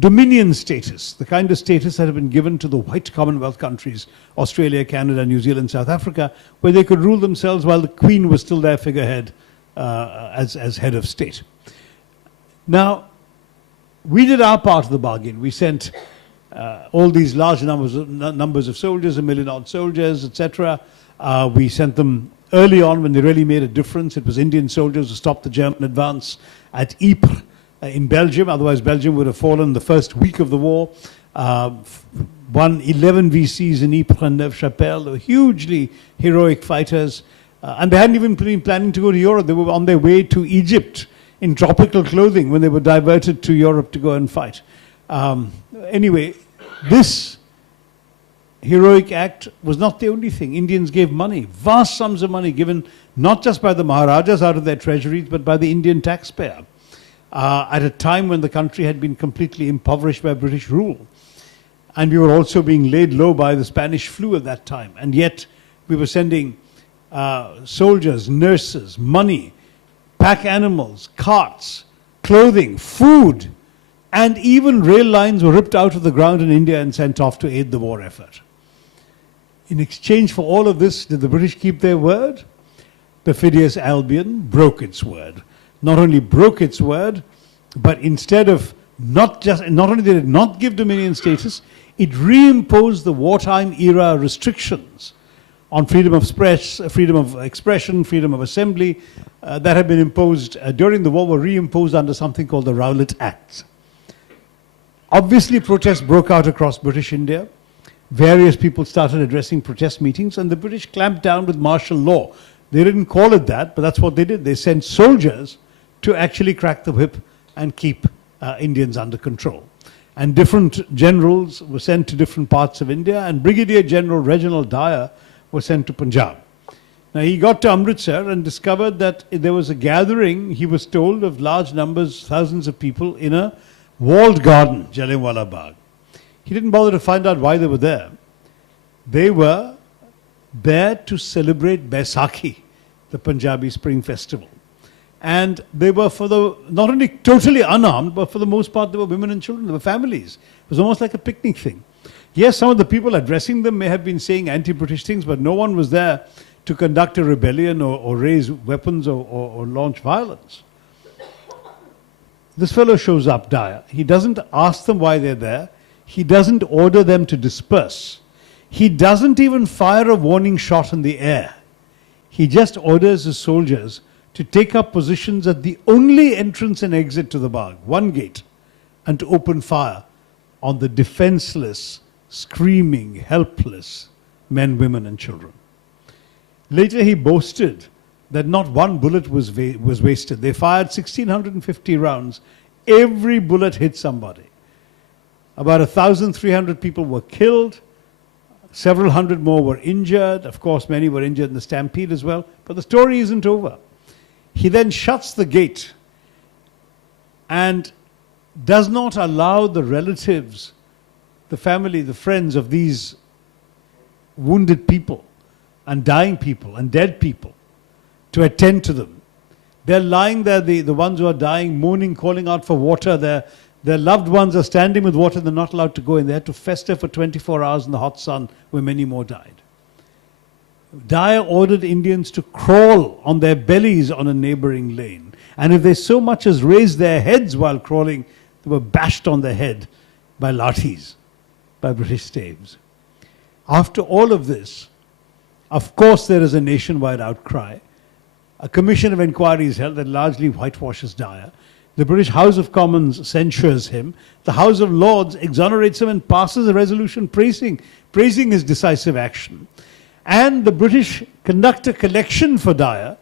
dominion status, the kind of status that had been given to the white Commonwealth countries, Australia, Canada, New Zealand, South Africa, where they could rule themselves while the Queen was still their figurehead as head of state. Now, we did our part of the bargain. We sent all these large numbers of soldiers, 1 million odd soldiers, etc. We sent them early on when they really made a difference. It was Indian soldiers who stopped the German advance at Ypres in Belgium. Otherwise, Belgium would have fallen the first week of the war. Won 11 VCs in Ypres and Neuve-Chapelle. They were hugely heroic fighters. And they hadn't even been planning to go to Europe. They were on their way to Egypt in tropical clothing when they were diverted to Europe to go and fight. Anyway, this heroic act was not the only thing. Indians gave money, vast sums of money given not just by the Maharajas out of their treasuries, but by the Indian taxpayer, at a time when the country had been completely impoverished by British rule. And we were also being laid low by the Spanish flu at that time. And yet we were sending soldiers, nurses, money, pack animals, carts, clothing, food, and even rail lines were ripped out of the ground in India and sent off to aid the war effort. In exchange for all of this, did the British keep their word? Perfidious Albion broke its word. Not only broke its word, but instead of not only did it not give dominion status, it reimposed the wartime era restrictions on freedom of expression, freedom of assembly that had been imposed during the war, were reimposed under something called the Rowlatt Acts. Obviously, protests broke out across British India. Various people started addressing protest meetings, and the British clamped down with martial law. They didn't call it that, but that's what they did. They sent soldiers to actually crack the whip and keep Indians under control. And different generals were sent to different parts of India, and Brigadier General Reginald Dyer was sent to Punjab. Now, he got to Amritsar and discovered that there was a gathering, he was told, of large numbers, thousands of people in a walled garden, Jallianwala Bagh. He didn't bother to find out why they were there. They were there to celebrate Baisakhi, the Punjabi Spring Festival. And they were not only totally unarmed, but for the most part, they were women and children, they were families. It was almost like a picnic thing. Yes, some of the people addressing them may have been saying anti-British things, but no one was there to conduct a rebellion or raise weapons or launch violence. This fellow shows up, Dyer. He doesn't ask them why they're there. He doesn't order them to disperse. He doesn't even fire a warning shot in the air. He just orders his soldiers to take up positions at the only entrance and exit to the Bagh, one gate, and to open fire on the defenseless, screaming, helpless men, women, and children. Later he boasted that not one bullet was wasted. They fired 1,650 rounds. Every bullet hit somebody. About 1,300 people were killed. Several hundred more were injured. Of course, many were injured in the stampede as well. But the story isn't over. He then shuts the gate and does not allow the relatives, the family, the friends of these wounded people and dying people and dead people to attend to them. They're lying there, the ones who are dying, moaning, calling out for water. Their loved ones are standing with water. They're not allowed to go in. They had to fester for 24 hours in the hot sun, where many more died. Dyer ordered Indians to crawl on their bellies on a neighboring lane. And if they so much as raised their heads while crawling, they were bashed on the head by lathis, by British staves. After all of this, of course there is a nationwide outcry. A commission of inquiry is held that largely whitewashes Dyer. The British House of Commons censures him. The House of Lords exonerates him and passes a resolution praising his decisive action. And the British conduct a collection for Dyer,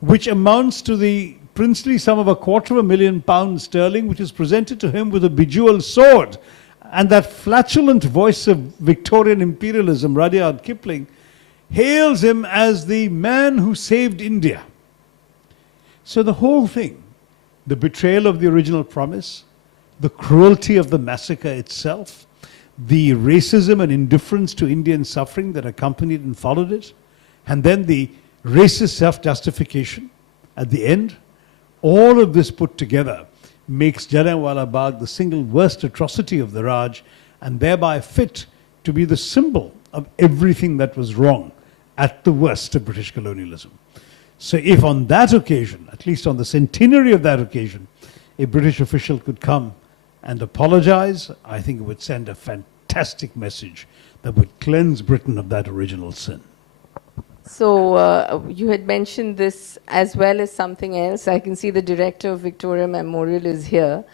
which amounts to the princely sum of £250,000, which is presented to him with a bejeweled sword. And that flatulent voice of Victorian imperialism, Rudyard Kipling, hails him as the man who saved India. So the whole thing, the betrayal of the original promise, the cruelty of the massacre itself, the racism and indifference to Indian suffering that accompanied and followed it, and then the racist self-justification at the end, all of this put together makes Jallianwala Bagh the single worst atrocity of the Raj, and thereby fit to be the symbol of everything that was wrong at the worst of British colonialism. So if on that occasion, at least on the centenary of that occasion, a British official could come and apologize, I think it would send a fantastic message that would cleanse Britain of that original sin. So you had mentioned this as well as something else. I can see the director of Victoria Memorial is here.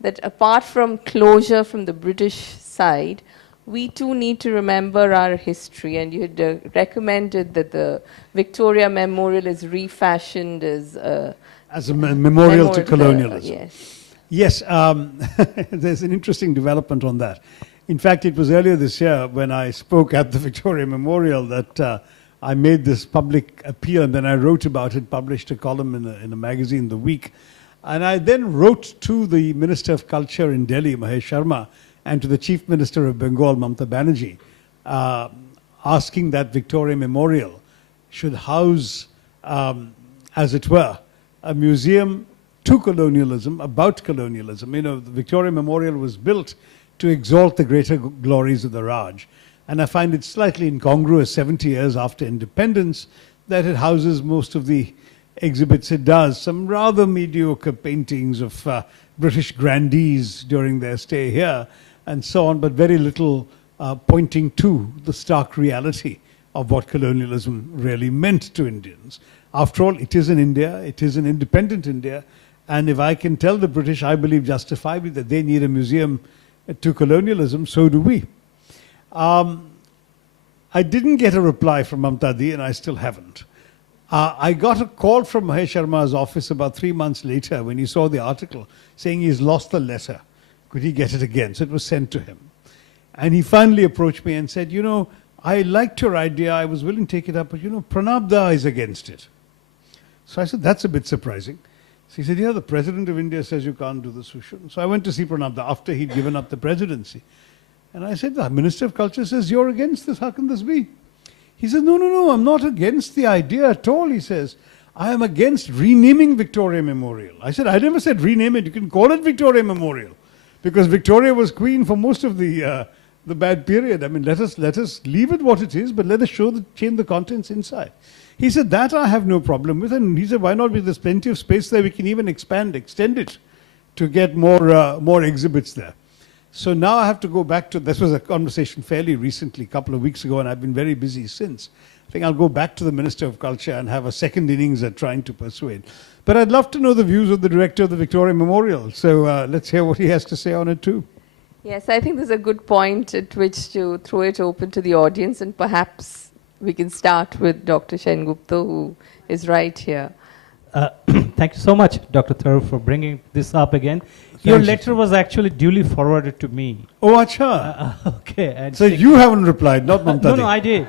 That apart from closure from the British side, we too need to remember our history. And you had recommended that the Victoria Memorial is refashioned as a memorial to colonialism. Yes. Yes, there's an interesting development on that. In fact, it was earlier this year when I spoke at the Victoria Memorial that I made this public appeal, and then I wrote about it, published a column in a magazine, The Week. And I then wrote to the Minister of Culture in Delhi, Mahesh Sharma, and to the Chief Minister of Bengal, Mamata Banerjee, asking that Victoria Memorial should house, as it were, a museum to colonialism, about colonialism. You know, the Victoria Memorial was built to exalt the greater glories of the Raj. And I find it slightly incongruous 70 years after independence that it houses most of the exhibits it does. Some rather mediocre paintings of British grandees during their stay here and so on, but very little pointing to the stark reality of what colonialism really meant to Indians. After all, it is in India, it is an independent India, and if I can tell the British, I believe justifiably, that they need a museum to colonialism, so do we. I didn't get a reply from Mamta Di, and I still haven't. I got a call from Mahesh Sharma's office about 3 months later when he saw the article saying he's lost the letter. Could he get it again? So it was sent to him. And he finally approached me and said, you know, I liked your idea. I was willing to take it up, but you know, Pranab Da is against it. So I said, that's a bit surprising. So he said, yeah, the President of India says you can't do this, we shouldn't. So I went to see Pranab Da after he'd given up the presidency. And I said, the Minister of Culture says, you're against this, how can this be? He says, no, I'm not against the idea at all, he says. I am against renaming Victoria Memorial. I said, I never said rename it, you can call it Victoria Memorial. because Victoria was queen for most of the bad period. I mean, let us leave it what it is, but let us change the contents inside. He said, that I have no problem with. And he said, why not? There's plenty of space there. We can even extend it to get more exhibits there. So now I have to go back to, this was a conversation fairly recently, a couple of weeks ago, and I've been very busy since. I think I'll go back to the Minister of Culture and have a second innings at trying to persuade. But I'd love to know the views of the director of the Victoria Memorial. So let's hear what he has to say on it too. Yes, I think there's a good point at which to throw it open to the audience, and perhaps we can start with Dr. Sengupta, who is right here. Thank you so much, Dr. Tharoor, for bringing this up again. Your letter was actually duly forwarded to me. Oh, acha. Okay. And so you haven't replied, not Mamta. No, I did.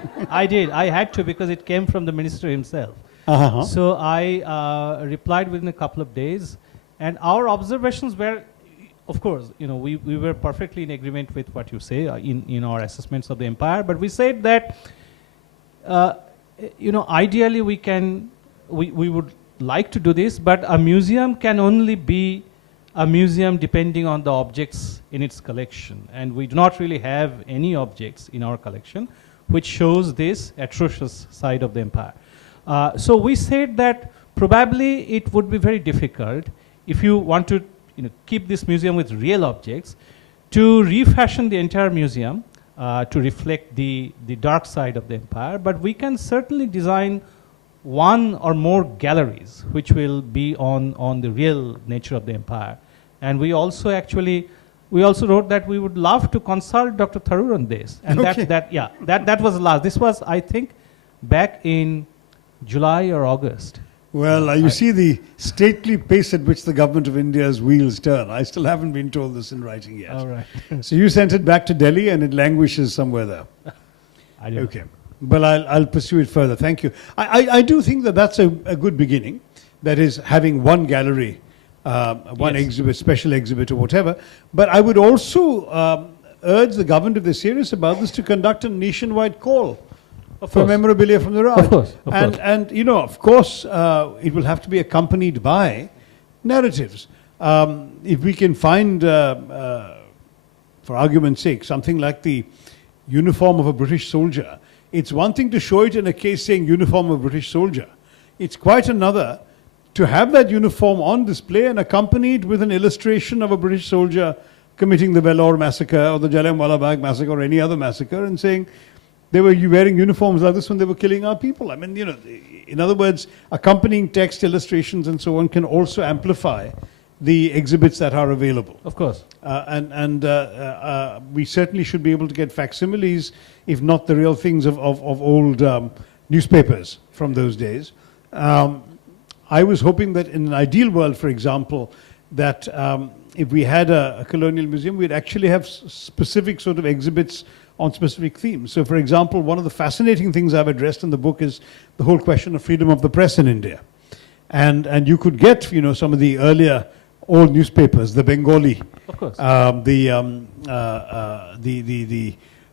I had to, because it came from the minister himself. So I replied within a couple of days, and our observations were, of course, we were perfectly in agreement with what you say in our assessments of the empire, but we said that, ideally we would like to do this, but a museum can only be a museum depending on the objects in its collection. And we do not really have any objects in our collection which shows this atrocious side of the empire. So we said that probably it would be very difficult if you want to keep this museum with real objects to refashion the entire museum to reflect the dark side of the empire. But we can certainly design one or more galleries which will be on the real nature of the empire. And we also wrote that we would love to consult Dr. Tharoor on this. And okay. that was the last. This was, I think, back in July or August. Well, you see the stately pace at which the government of India's wheels turn. I still haven't been told this in writing yet. All right. So you sent it back to Delhi and it languishes somewhere there. I don't Okay. Well, I'll pursue it further. Thank you. I do think that that's a good beginning. That is, having one gallery, one exhibit, special exhibit or whatever. But I would also urge the government, if they're serious about this, to conduct a nationwide call for memorabilia from the Raj. Of course. And of course, it will have to be accompanied by narratives. If we can find, for argument's sake, something like the uniform of a British soldier, it's one thing to show it in a case saying uniform of a British soldier. It's quite another to have that uniform on display and accompanied with an illustration of a British soldier committing the Vellore massacre or the Jallianwala Bagh massacre or any other massacre, and saying they were wearing uniforms like this when they were killing our people. I mean, in other words, accompanying text, illustrations and so on can also amplify the exhibits that are available. Of course. We certainly should be able to get facsimiles, if not the real things of old newspapers from those days. I was hoping that in an ideal world, for example, that if we had a colonial museum, we'd actually have specific sort of exhibits on specific themes. So, for example, one of the fascinating things I've addressed in the book is the whole question of freedom of the press in India. And you could get, some of the earlier old newspapers, the Bengali, of course, the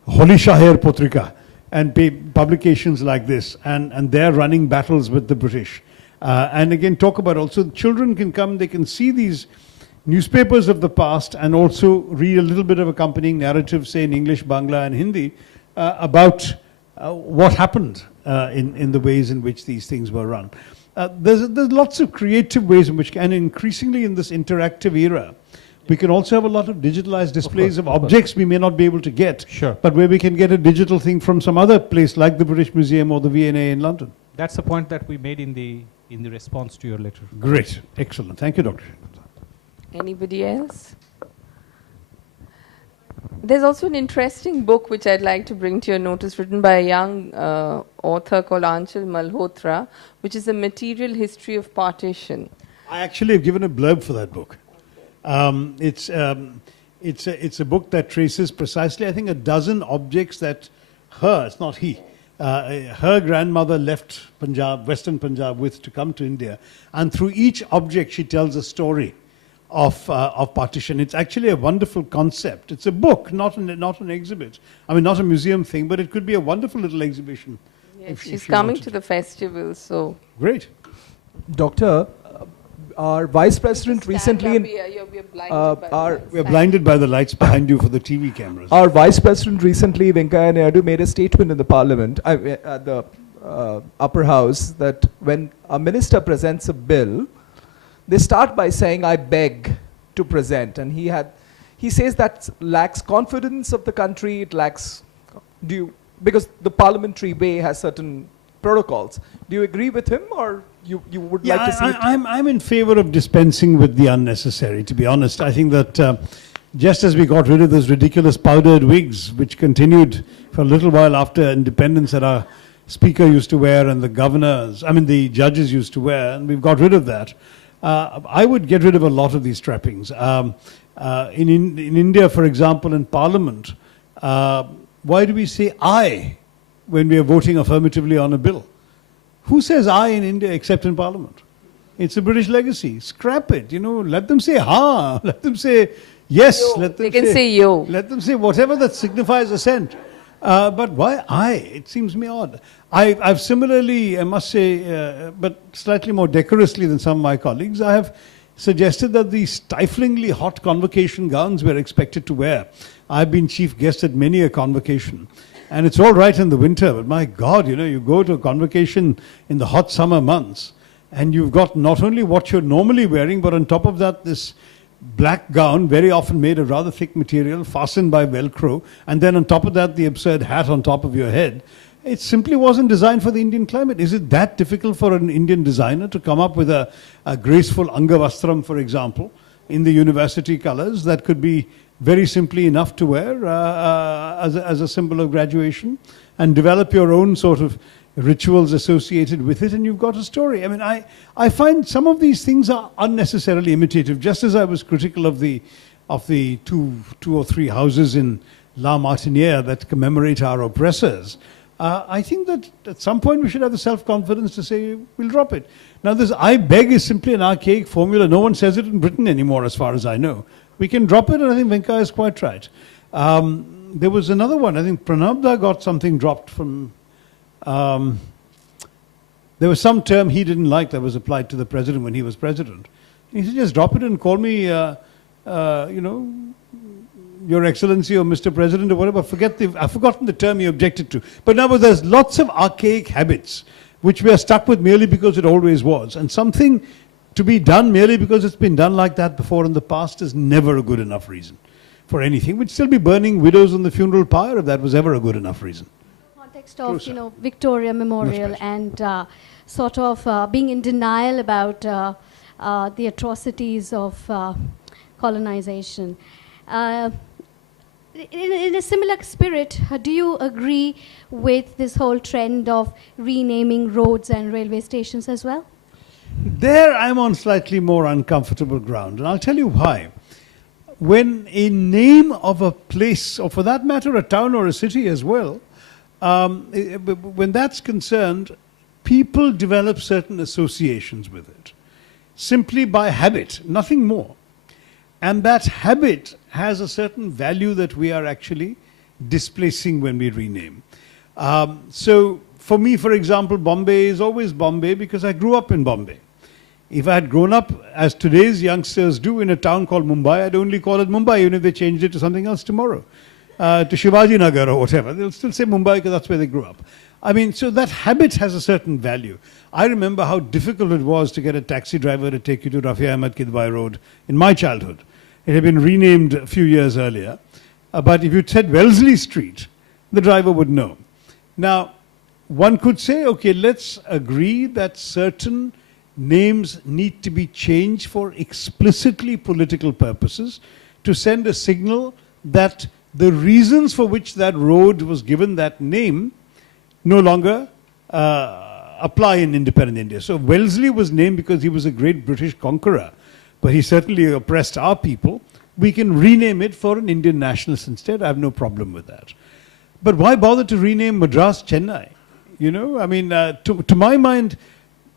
Holi Shahir Potrika, and publications like this, and they're running battles with the British. And again, talk about also children can come, they can see these newspapers of the past and also read a little bit of accompanying narrative, say in English, Bangla and Hindi, about what happened in the ways in which these things were run. There's lots of creative ways in which, and increasingly in this interactive era, we can also have a lot of digitalized displays of objects we may not be able to get, but where we can get a digital thing from some other place like the British Museum or the V&A in London. That's the point that we made in the response to your letter. Great. Excellent. Thank you, Dr. Anybody else? There's also an interesting book which I'd like to bring to your notice, written by a young author called Anchal Malhotra, which is a material history of partition. I actually have given a blurb for that book. It's a book that traces precisely, I think, a dozen objects that it's not he, her grandmother left Punjab, Western Punjab with to come to India. And through each object, she tells a story of partition. It's actually a wonderful concept. It's a book, not an exhibit. I mean, not a museum thing, but it could be a wonderful little exhibition. Yes, she's coming to the festival, so. Great. Doctor, Our Vice President recently, We're blinded by the lights behind you for the TV cameras. our Vice President recently, Venkaiah Naidu, made a statement in the Parliament, at the upper house, that when a minister presents a bill, they start by saying, "I beg to present," and he says that lacks confidence of the country. It lacks, because the parliamentary way has certain protocols. Do you agree with him, or you would like to see it? I'm in favor of dispensing with the unnecessary, to be honest. I think that just as we got rid of those ridiculous powdered wigs, which continued for a little while after independence, that our speaker used to wear and the judges used to wear, and we've got rid of that. I would get rid of a lot of these trappings. In India, for example, in Parliament, why do we say "I" when we are voting affirmatively on a bill? Who says "I" in India except in Parliament? It's a British legacy. Scrap it. Let them say "ha." Let them say "yes." Yo. Let them They can say "yo." Let them say whatever that signifies assent. But why "I"? It seems me odd. I've similarly, I must say, but slightly more decorously than some of my colleagues, I have suggested that the stiflingly hot convocation gowns we're expected to wear. I've been chief guest at many a convocation. And it's all right in the winter, but my God, you go to a convocation in the hot summer months, and you've got not only what you're normally wearing, but on top of that, this black gown, very often made of rather thick material, fastened by Velcro, and then on top of that, the absurd hat on top of your head. It simply wasn't designed for the Indian climate. Is it that difficult for an Indian designer to come up with a graceful angavastram, for example, in the university colors that could be very simply enough to wear as a symbol of graduation, and develop your own sort of rituals associated with it, and you've got a story. I mean, I find some of these things are unnecessarily imitative, just as I was critical of the two or three houses in La Martiniere that commemorate our oppressors. I think that at some point we should have the self-confidence to say, we'll drop it. Now this "I beg" is simply an archaic formula. No one says it in Britain anymore, as far as I know. We can drop it, and I think Venkaiah is quite right. There was another one. I think Pranabda got something dropped from... there was some term he didn't like that was applied to the president when he was president. He said, just drop it and call me, Your Excellency or Mr. President or whatever. I've forgotten the term he objected to. But now there's lots of archaic habits which we are stuck with merely because it always was. And something to be done merely because it's been done like that before in the past is never a good enough reason for anything. We'd still be burning widows on the funeral pyre if that was ever a good enough reason. Context of Victoria Memorial and sort of being in denial about the atrocities of colonization. In a similar spirit, do you agree with this whole trend of renaming roads and railway stations as well? There I'm on slightly more uncomfortable ground, and I'll tell you why. When a name of a place, or for that matter a town or a city as well, when that's concerned, people develop certain associations with it, simply by habit, nothing more. And that habit has a certain value that we are actually displacing when we rename. So for me, for example, Bombay is always Bombay because I grew up in Bombay. If I had grown up, as today's youngsters do, in a town called Mumbai, I'd only call it Mumbai, even if they changed it to something else tomorrow, to Shivaji Nagar or whatever. They'll still say Mumbai because that's where they grew up. I mean, so that habit has a certain value. I remember how difficult it was to get a taxi driver to take you to Rafi Ahmed Kidwai Road in my childhood. It had been renamed a few years earlier. But if you said Wellesley Street, the driver would know. Now, one could say, okay, let's agree that certain names need to be changed for explicitly political purposes to send a signal that the reasons for which that road was given that name no longer apply in independent India. So Wellesley was named because he was a great British conqueror, but he certainly oppressed our people. We can rename it for an Indian nationalist instead. I have no problem with that. But why bother to rename Madras Chennai? You know, I mean, to my mind,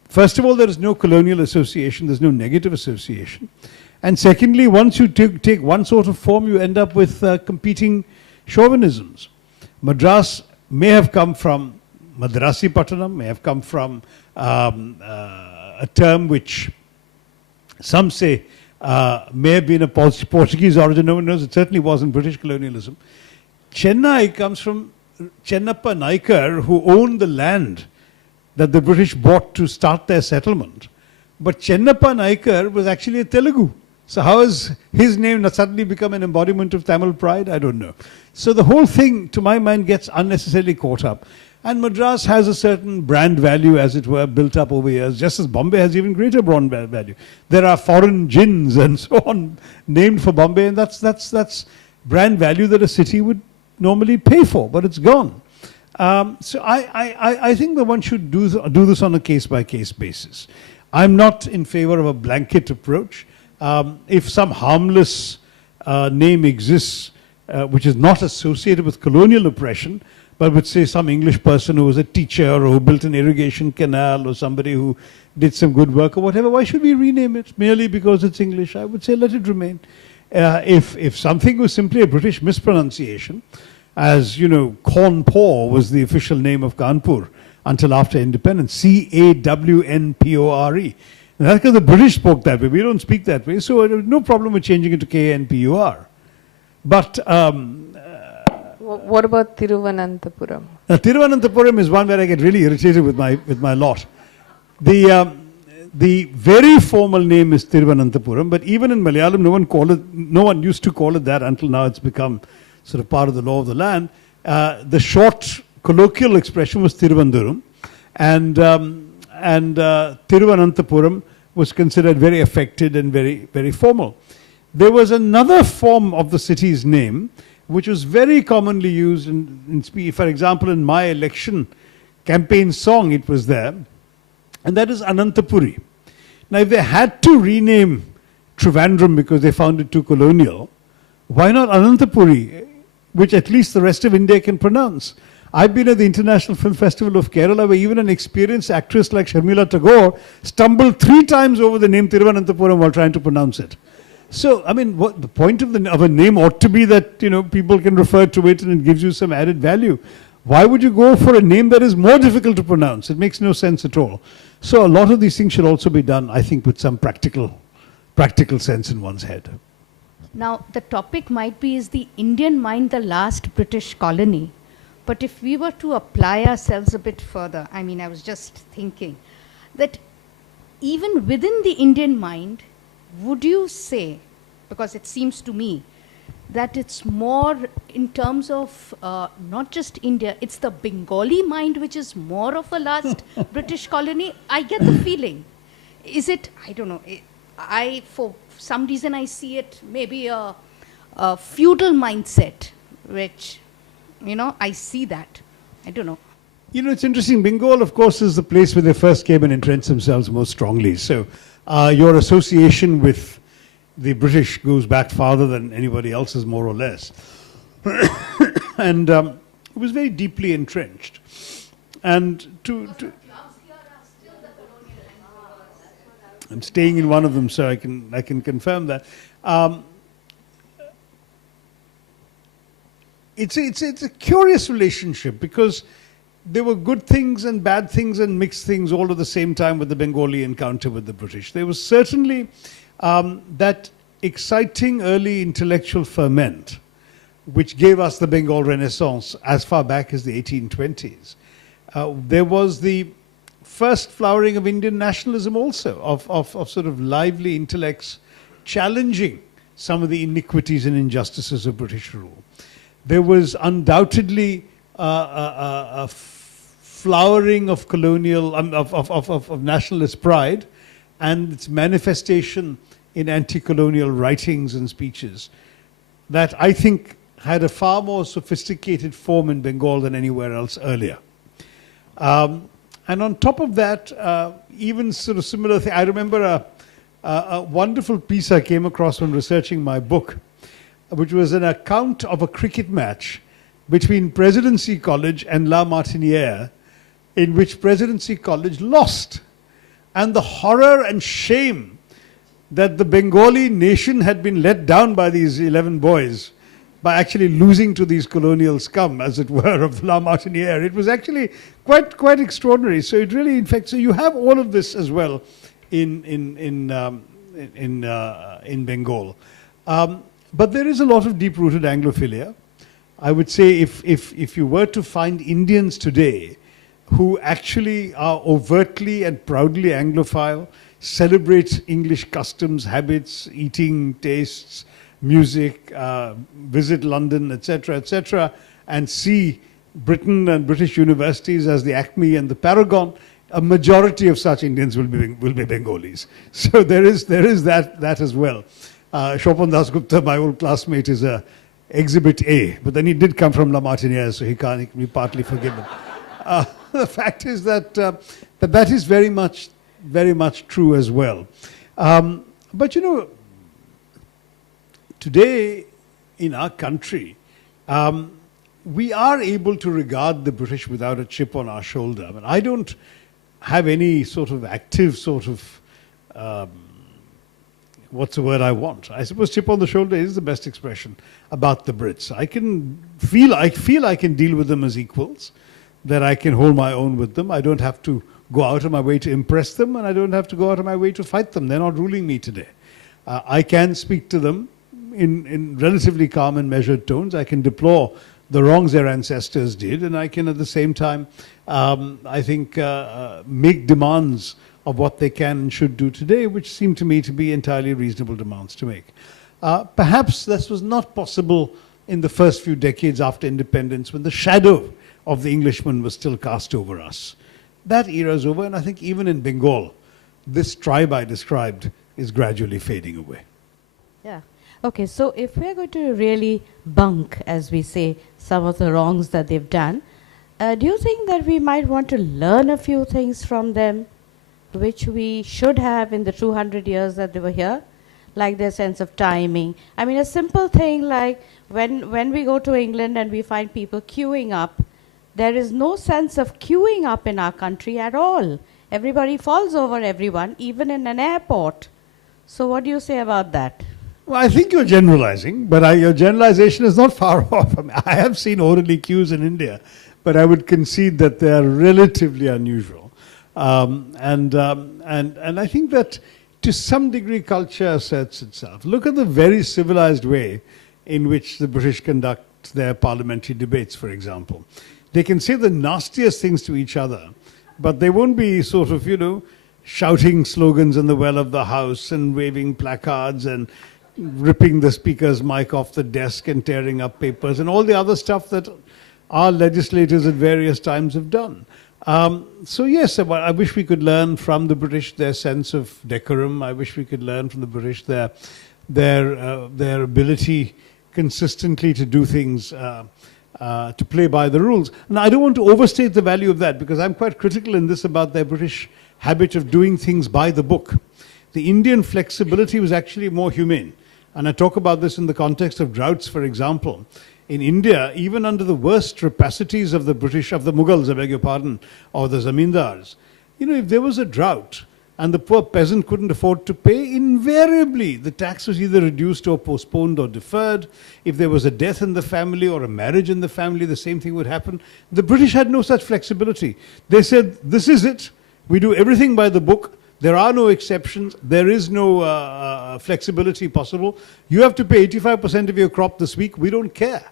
first of all, there is no colonial association. There's no negative association. And secondly, once you take one sort of form, you end up with competing chauvinisms. Madras may have come from Madrasi Pattanam, may have come from a term which some say may have been a Portuguese origin. No one knows. It certainly wasn't British colonialism. Chennai comes from Chennappa Naikar, who owned the land that the British bought to start their settlement. But Chennappa Naikar was actually a Telugu. So how has his name suddenly become an embodiment of Tamil pride? I don't know. So the whole thing, to my mind, gets unnecessarily caught up. And Madras has a certain brand value, as it were, built up over years, just as Bombay has even greater brand value. There are foreign gins and so on named for Bombay, and that's brand value that a city would normally pay for, but it's gone. So I think that one should do this on a case-by-case basis. I'm not in favor of a blanket approach. If some harmless name exists, which is not associated with colonial oppression, but would say some English person who was a teacher or who built an irrigation canal or somebody who did some good work or whatever, why should we rename it merely because it's English? I would say let it remain. If something was simply a British mispronunciation, as you know, Cawnpore was the official name of Kanpur until after independence, Cawnpore. And that's because the British spoke that way. We don't speak that way, so no problem with changing it to Knpur. But what about Thiruvananthapuram? now, Thiruvananthapuram is one where I get really irritated with my lot. The very formal name is Thiruvananthapuram, but even in Malayalam, no one used to call it that until now. It's become sort of part of the law of the land. The short colloquial expression was Thiruvanduram, and Thiruvananthapuram was considered very affected and very, very formal. There was another form of the city's name which was very commonly used in speech. For example, in my election campaign song, it was there, and that is Anantapuri. Now, if they had to rename Trivandrum because they found it too colonial, why not Anantapuri, which at least the rest of India can pronounce? I've been at the International Film Festival of Kerala, where even an experienced actress like Sharmila Tagore stumbled 3 times over the name Thiruvananthapuram while trying to pronounce it. So, I mean, what the point of a name ought to be that, you know, people can refer to it and it gives you some added value. Why would you go for a name that is more difficult to pronounce? It makes no sense at all. So a lot of these things should also be done, I think, with some practical sense in one's head. Now, the topic might be, is the Indian mind the last British colony? But if we were to apply ourselves a bit further, I mean, I was just thinking that even within the Indian mind, would you say, because it seems to me that it's more in terms of not just India, it's the Bengali mind which is more of a last British colony? I get the feeling. Is it, I don't know, for some reason I see it maybe a feudal mindset, which, you know, I see that. I don't know. You know, it's interesting. Bengal, of course, is the place where they first came and entrenched themselves most strongly. So your association with the British goes back farther than anybody else's, more or less. And it was very deeply entrenched. And I'm staying in one of them, so I can confirm that. It's a curious relationship, because there were good things and bad things and mixed things all at the same time with the Bengali encounter with the British. There was certainly that exciting early intellectual ferment which gave us the Bengal Renaissance as far back as the 1820s. There was the first flowering of Indian nationalism also, of sort of lively intellects challenging some of the iniquities and injustices of British rule. There was undoubtedly a flowering of colonial, of nationalist pride, and its manifestation in anti-colonial writings and speeches that I think had a far more sophisticated form in Bengal than anywhere else earlier. And on top of that, even sort of similar thing, I remember a wonderful piece I came across when researching my book, which was an account of a cricket match between Presidency College and La Martiniere, in which Presidency College lost. And the horror and shame that the Bengali nation had been let down by these 11 boys by actually losing to these colonial scum, as it were, of La Martiniere. It was actually quite extraordinary. So it really, in fact, so you have all of this as well in in Bengal. But there is a lot of deep-rooted Anglophilia. I would say if you were to find Indians today who actually are overtly and proudly Anglophile, celebrate English customs, habits, eating, tastes, music, visit London, etc., and see Britain and British universities as the acme and the paragon, a majority of such Indians will be Bengalis. So there is that as well. Shopan Dasgupta, my old classmate, is a Exhibit A, but then he did come from La Martiniere, so he can be partly forgiven. The fact is that that is very much true as well. But you know, today in our country, we are able to regard the British without a chip on our shoulder. I mean, I don't have any sort of active sort of what's the word I want? I suppose chip on the shoulder is the best expression about the Brits. I feel I can deal with them as equals, that I can hold my own with them. I don't have to go out of my way to impress them, and I don't have to go out of my way to fight them. They're not ruling me today. I can speak to them in relatively calm and measured tones. I can deplore the wrongs their ancestors did, and I can at the same time, I think, make demands of what they can and should do today, which seem to me to be entirely reasonable demands to make. Perhaps this was not possible in the first few decades after independence, when the shadow of the Englishman was still cast over us. That era is over, and I think even in Bengal, this tribe I described is gradually fading away. Yeah. Okay, so if we're going to really bunk, as we say, some of the wrongs that they've done, do you think that we might want to learn a few things from them, which we should have in the 200 years that they were here? Like their sense of timing. I mean, a simple thing like when we go to England and we find people queuing up, there is no sense of queuing up in our country at all. Everybody falls over everyone, even in an airport. So what do you say about that? Well, I think you're generalizing, but your generalization is not far off. I mean, I have seen orderly queues in India, but I would concede that they are relatively unusual. And I think that to some degree culture asserts itself. Look at the very civilized way in which the British conduct their parliamentary debates, for example. They can say the nastiest things to each other, but they won't be sort of, you know, shouting slogans in the well of the House and waving placards and ripping the speaker's mic off the desk and tearing up papers and all the other stuff that our legislators at various times have done. So yes, I wish we could learn from the British their sense of decorum. I wish we could learn from the British their ability consistently to do things, to play by the rules. Now, I don't want to overstate the value of that, because I'm quite critical in this about their British habit of doing things by the book. The Indian flexibility was actually more humane. And I talk about this in the context of droughts, for example. In India, even under the worst rapacities of the British, of the Mughals, I beg your pardon, or the Zamindars, you know, if there was a drought and the poor peasant couldn't afford to pay, invariably the tax was either reduced or postponed or deferred. If there was a death in the family or a marriage in the family, the same thing would happen. The British had no such flexibility. They said, this is it. We do everything by the book. There are no exceptions. There is no flexibility possible. You have to pay 85% of your crop this week. We don't care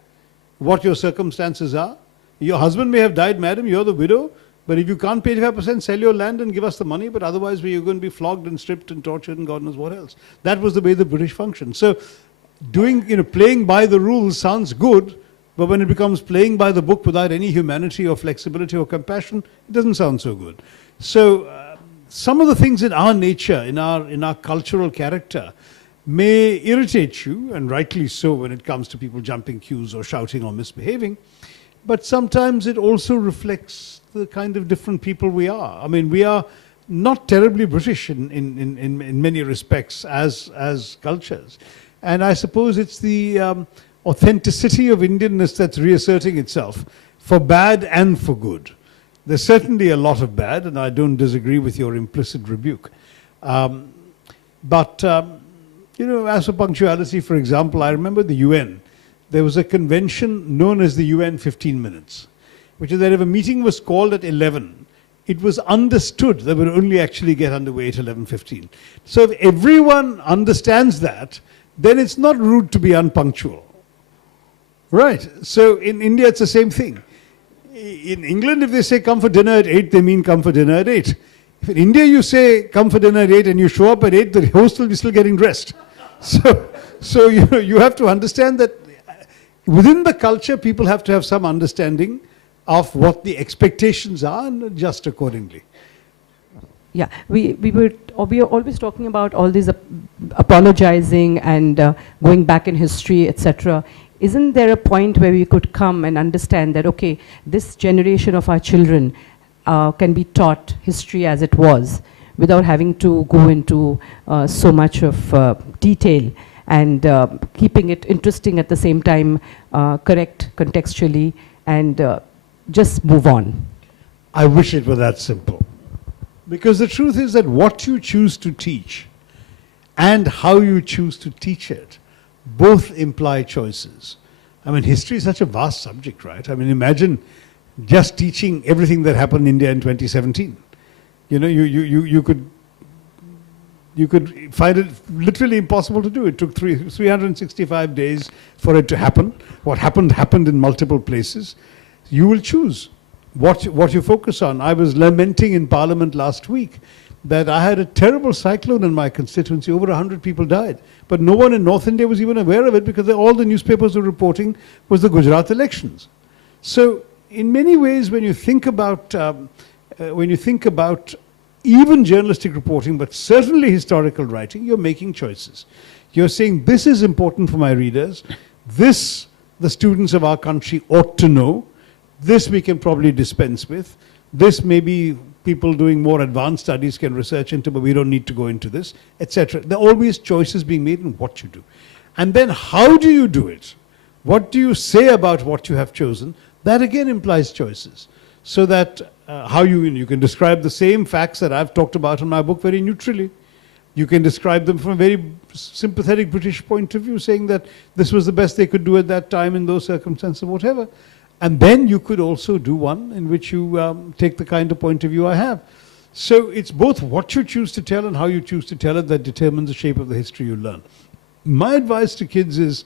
what your circumstances are. Your husband may have died, madam, you're the widow, but if you can't pay 85%, sell your land and give us the money, but otherwise you're going to be flogged and stripped and tortured and God knows what else. That was the way the British functioned. So playing by the rules sounds good, but when it becomes playing by the book without any humanity or flexibility or compassion, it doesn't sound so good. So some of the things in our nature, in our cultural character, may irritate you, and rightly so when it comes to people jumping queues or shouting or misbehaving, but sometimes it also reflects the kind of different people we are. I mean, we are not terribly British in many respects as cultures. And I suppose it's the authenticity of Indianness that's reasserting itself, for bad and for good. There's certainly a lot of bad, and I don't disagree with your implicit rebuke. But as for punctuality, for example, I remember the UN. There was a convention known as the UN 15 minutes, which is that if a meeting was called at 11 it was understood that we'd only actually get underway at 11:15. So if everyone understands that, then it's not rude to be unpunctual. Right. So in India, it's the same thing. In England, if they say come for dinner at 8, they mean come for dinner at 8. If in India you say come for dinner at 8 and you show up at 8, the host will be still getting dressed. So you have to understand that within the culture, people have to have some understanding of what the expectations are and adjust accordingly. Yeah, we are always talking about all these apologizing and going back in history, etc. Isn't there a point where we could come and understand that, okay, this generation of our children can be taught history as it was without having to go into so much of detail and keeping it interesting at the same time, correct contextually, and just move on? I wish it were that simple. Because the truth is that what you choose to teach and how you choose to teach it both imply choices. I mean, history is such a vast subject, right? I mean, imagine just teaching everything that happened in India in 2017. You know, you could find it literally impossible to do. It took 365 days for it to happen. What happened in multiple places. You will choose what you focus on. I was lamenting in Parliament last week that I had a terrible cyclone in my constituency. Over 100 people died. But no one in North India was even aware of it because all the newspapers were reporting was the Gujarat elections. So in many ways, when you think about even journalistic reporting, but certainly historical writing, you're making choices. You're saying, this is important for my readers. This, the students of our country ought to know. This we can probably dispense with. This maybe people doing more advanced studies can research into, but we don't need to go into this, etc. There are always choices being made in what you do. And then how do you do it? What do you say about what you have chosen? That again implies choices. So that how you can describe the same facts that I've talked about in my book very neutrally. You can describe them from a very sympathetic British point of view, saying that this was the best they could do at that time in those circumstances, whatever. And then you could also do one in which you take the kind of point of view I have. So it's both what you choose to tell and how you choose to tell it that determines the shape of the history you learn. My advice to kids is,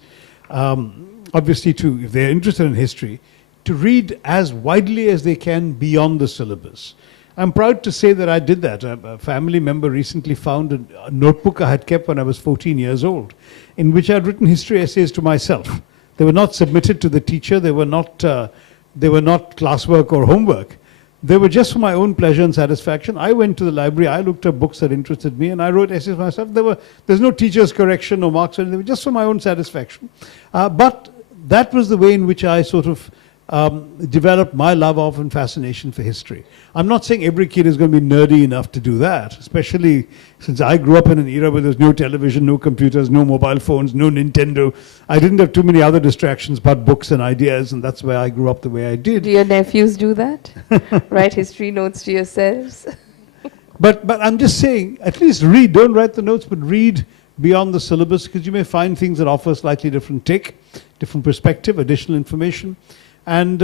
obviously, if they're interested in history, to read as widely as they can beyond the syllabus. I'm proud to say that I did that. A family member recently found a notebook I had kept when I was 14 years old, in which I had written history essays to myself. They were not submitted to the teacher. They were not classwork or homework. They were just for my own pleasure and satisfaction. I went to the library. I looked up books that interested me, and I wrote essays myself. There's no teacher's correction or marks or anything. They were just for my own satisfaction. But that was the way in which I sort of developed my love of and fascination for history. I'm not saying every kid is going to be nerdy enough to do that, especially since I grew up in an era where there's no television, no computers, no mobile phones, no Nintendo. I didn't have too many other distractions but books and ideas, and that's why I grew up the way I did. Do your nephews do that? Write history notes to yourselves? But I'm just saying, at least read. Don't write the notes, but read beyond the syllabus, because you may find things that offer a slightly different take, different perspective, additional information. And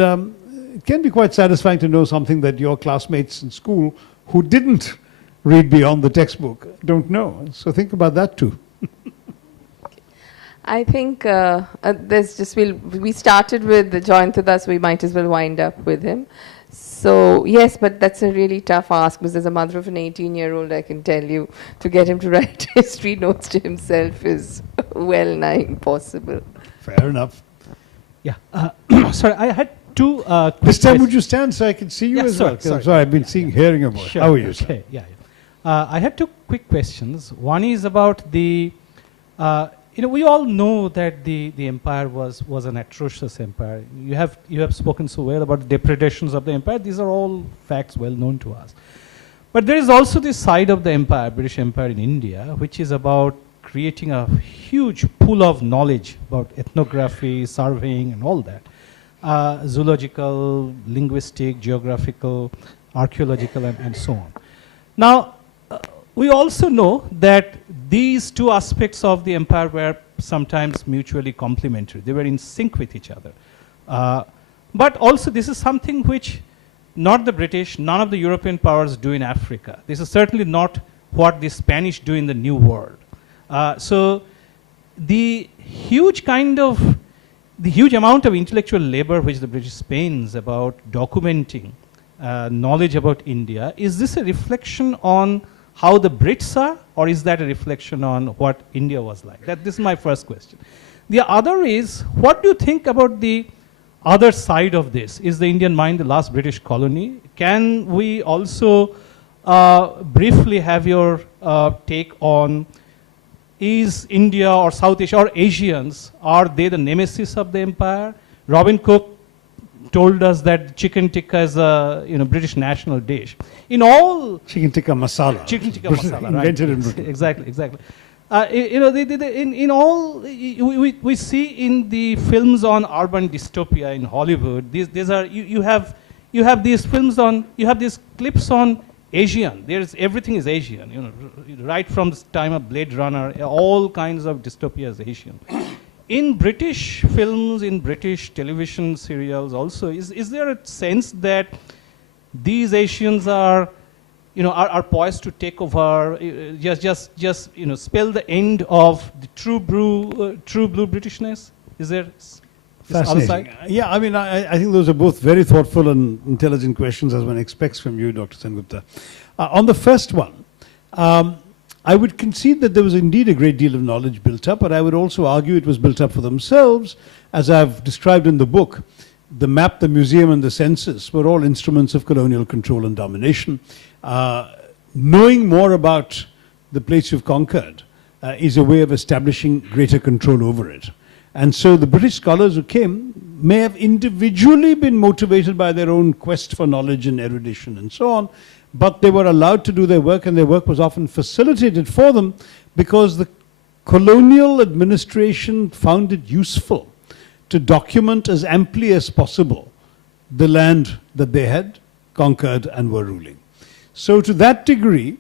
it can be quite satisfying to know something that your classmates in school who didn't read beyond the textbook don't know. So think about that too. I think we started with Joyantha, so we might as well wind up with him. So yes, but that's a really tough ask, because as a mother of an 18-year-old, I can tell you, to get him to write history notes to himself is well nigh impossible. Fair enough. Yeah. Sorry, I had two quick This time would you stand so I can see you Yeah, as sorry, well? sorry. Sorry, I've been hearing your voice. Sure. How are you, sir? Okay, yeah. I had two quick questions. One is about the, we all know that the empire was an atrocious empire. You have spoken so well about the depredations of the empire. These are all facts well known to us. But there is also this side of the empire, British Empire in India, which is about creating a huge pool of knowledge about ethnography, surveying, and all that. Zoological, linguistic, geographical, archaeological, and so on. Now, we also know that these two aspects of the empire were sometimes mutually complementary. They were in sync with each other. But also, this is something which not the British, none of the European powers do in Africa. This is certainly not what the Spanish do in the New World. So the huge amount of intellectual labor which the British spends about documenting knowledge about India, is this a reflection on how the Brits are, or is that a reflection on what India was like? This is my first question. The other is, what do you think about the other side of this? Is the Indian mind the last British colony? Can we also briefly have your take on, is India or South Asia or Asians, are they the nemesis of the empire? Robin Cook told us that chicken tikka is a British national dish. In all Chicken tikka masala. Chicken tikka masala, right? Invented in Britain. Exactly. In all, we see in the films on urban dystopia in Hollywood, these are, you have these films on, you have these clips on Asian. Everything is Asian, right from the time of Blade Runner, all kinds of dystopia is Asian. In British films, in British television serials also, is there a sense that these Asians are poised to take over, just spell the end of the true blue Britishness? Is there this other side? Yeah, I mean, I think those are both very thoughtful and intelligent questions, as one expects from you, Dr. Sengupta. On the first one, I would concede that there was indeed a great deal of knowledge built up, but I would also argue it was built up for themselves. As I've described in the book, the map, the museum, and the census were all instruments of colonial control and domination. Knowing more about the place you've conquered is a way of establishing greater control over it. And so the British scholars who came may have individually been motivated by their own quest for knowledge and erudition and so on, but they were allowed to do their work, and their work was often facilitated for them because the colonial administration found it useful to document as amply as possible the land that they had conquered and were ruling. So to that degree,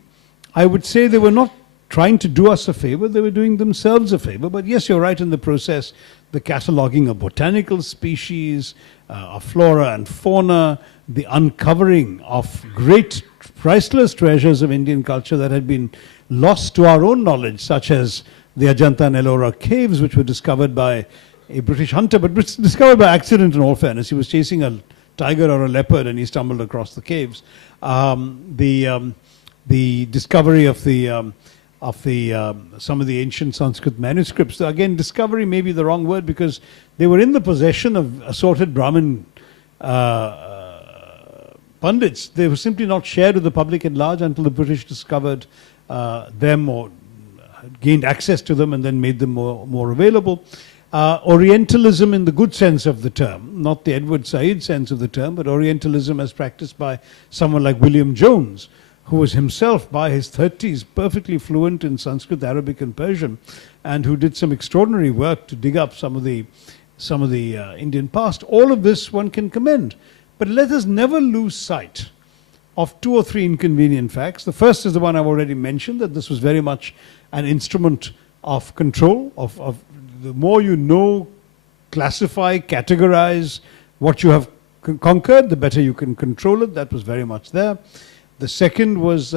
I would say they were not trying to do us a favor, they were doing themselves a favor. But yes, you're right in the process, the cataloging of botanical species, of flora and fauna, the uncovering of great priceless treasures of Indian culture that had been lost to our own knowledge, such as the Ajanta and Ellora caves, which were discovered by a British hunter, but discovered by accident in all fairness. He was chasing a tiger or a leopard and he stumbled across the caves. The discovery of some of the ancient Sanskrit manuscripts. Again, discovery may be the wrong word because they were in the possession of assorted Brahmin pundits. They were simply not shared with the public at large until the British discovered them or gained access to them and then made them more available. Orientalism in the good sense of the term, not the Edward Said sense of the term, but Orientalism as practiced by someone like William Jones, who was himself by his 30s perfectly fluent in Sanskrit, Arabic and Persian, and who did some extraordinary work to dig up some of the Indian past. All of this one can commend. But let us never lose sight of two or three inconvenient facts. The first is the one I've already mentioned, that this was very much an instrument of control, of the more you know, classify, categorize what you have conquered, the better you can control it. That was very much there. The second was,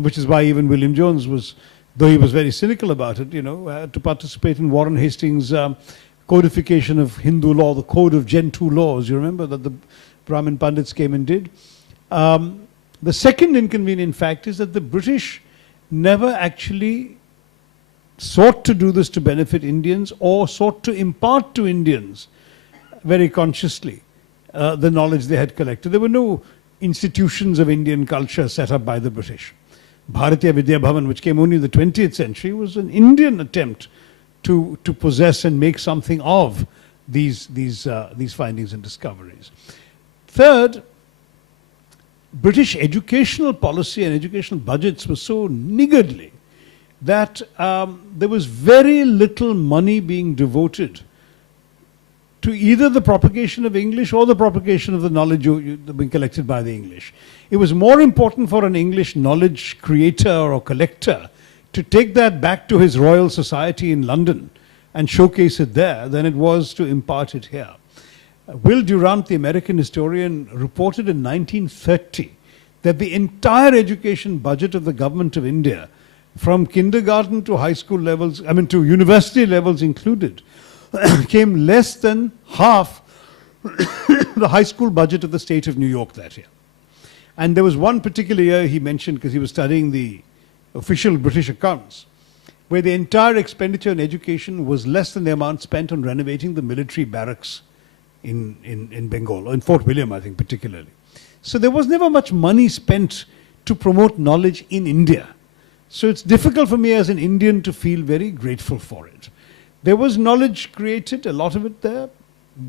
which is why even William Jones was, though he was very cynical about it, to participate in Warren Hastings' codification of Hindu law, the Code of Gentoo Laws. You remember that the Brahmin Pandits came and did. The second inconvenient fact is that the British never actually sought to do this to benefit Indians or sought to impart to Indians very consciously the knowledge they had collected. There were no institutions of Indian culture set up by the British. Bharatiya Vidya Bhavan, which came only in the 20th century, was an Indian attempt to possess and make something of these findings and discoveries. Third, British educational policy and educational budgets were so niggardly that there was very little money being devoted to either the propagation of English or the propagation of the knowledge being collected by the English. It was more important for an English knowledge creator or collector to take that back to his Royal Society in London and showcase it there than it was to impart it here. Will Durant, the American historian, reported in 1930 that the entire education budget of the government of India, from kindergarten to high school levels, I mean to university levels included, came less than half the high school budget of the state of New York that year. And there was one particular year he mentioned, because he was studying the official British accounts, where the entire expenditure on education was less than the amount spent on renovating the military barracks in Bengal, or in Fort William, I think, particularly. So there was never much money spent to promote knowledge in India. So it's difficult for me as an Indian to feel very grateful for it. There was knowledge created, a lot of it there,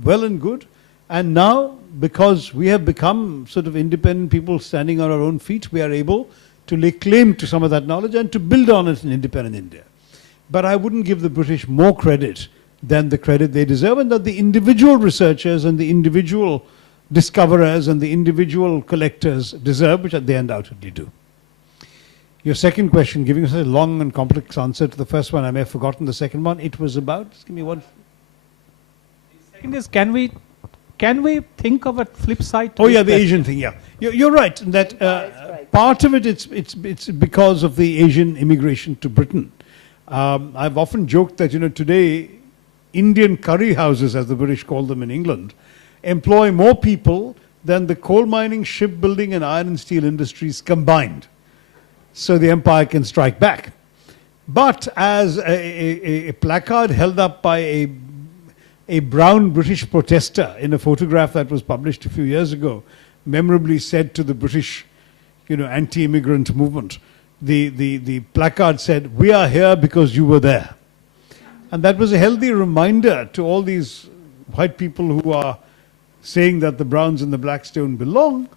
well and good. And now, because we have become sort of independent people standing on our own feet, we are able to lay claim to some of that knowledge and to build on it in independent India. But I wouldn't give the British more credit than the credit they deserve, and that the individual researchers and the individual discoverers and the individual collectors deserve, which they undoubtedly do. Your second question, giving us a long and complex answer to the first one, I may have forgotten the second one. It was about, just give me one. The second is, can we think of a flip side to Oh this yeah, the question? Asian thing, yeah. You're right, that part of it, it's because of the Asian immigration to Britain. I've often joked that, today, Indian curry houses, as the British call them in England, employ more people than the coal mining, shipbuilding and iron and steel industries combined. So the empire can strike back. But as a placard held up by a brown British protester in a photograph that was published a few years ago, memorably said to the British, anti-immigrant movement, the placard said, "We are here because you were there." And that was a healthy reminder to all these white people who are saying that the browns and the blacks don't belong,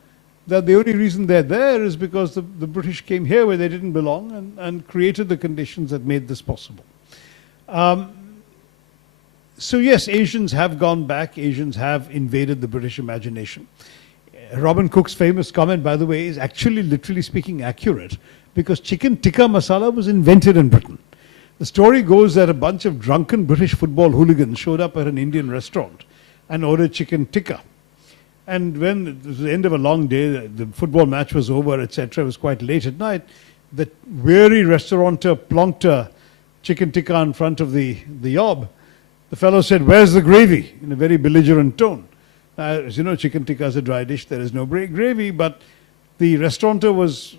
that the only reason they're there is because the British came here where they didn't belong and created the conditions that made this possible. So yes, Asians have gone back. Asians have invaded the British imagination. Robin Cook's famous comment, by the way, is actually, literally speaking, accurate, because chicken tikka masala was invented in Britain. The story goes that a bunch of drunken British football hooligans showed up at an Indian restaurant and ordered chicken tikka. And when it was the end of a long day, the football match was over, etc., it was quite late at night, the weary restaurateur plonked a chicken tikka in front of the yob. The fellow said, "Where's the gravy?" in a very belligerent tone. As you know, chicken tikka is a dry dish, there is no gravy, but the restaurateur was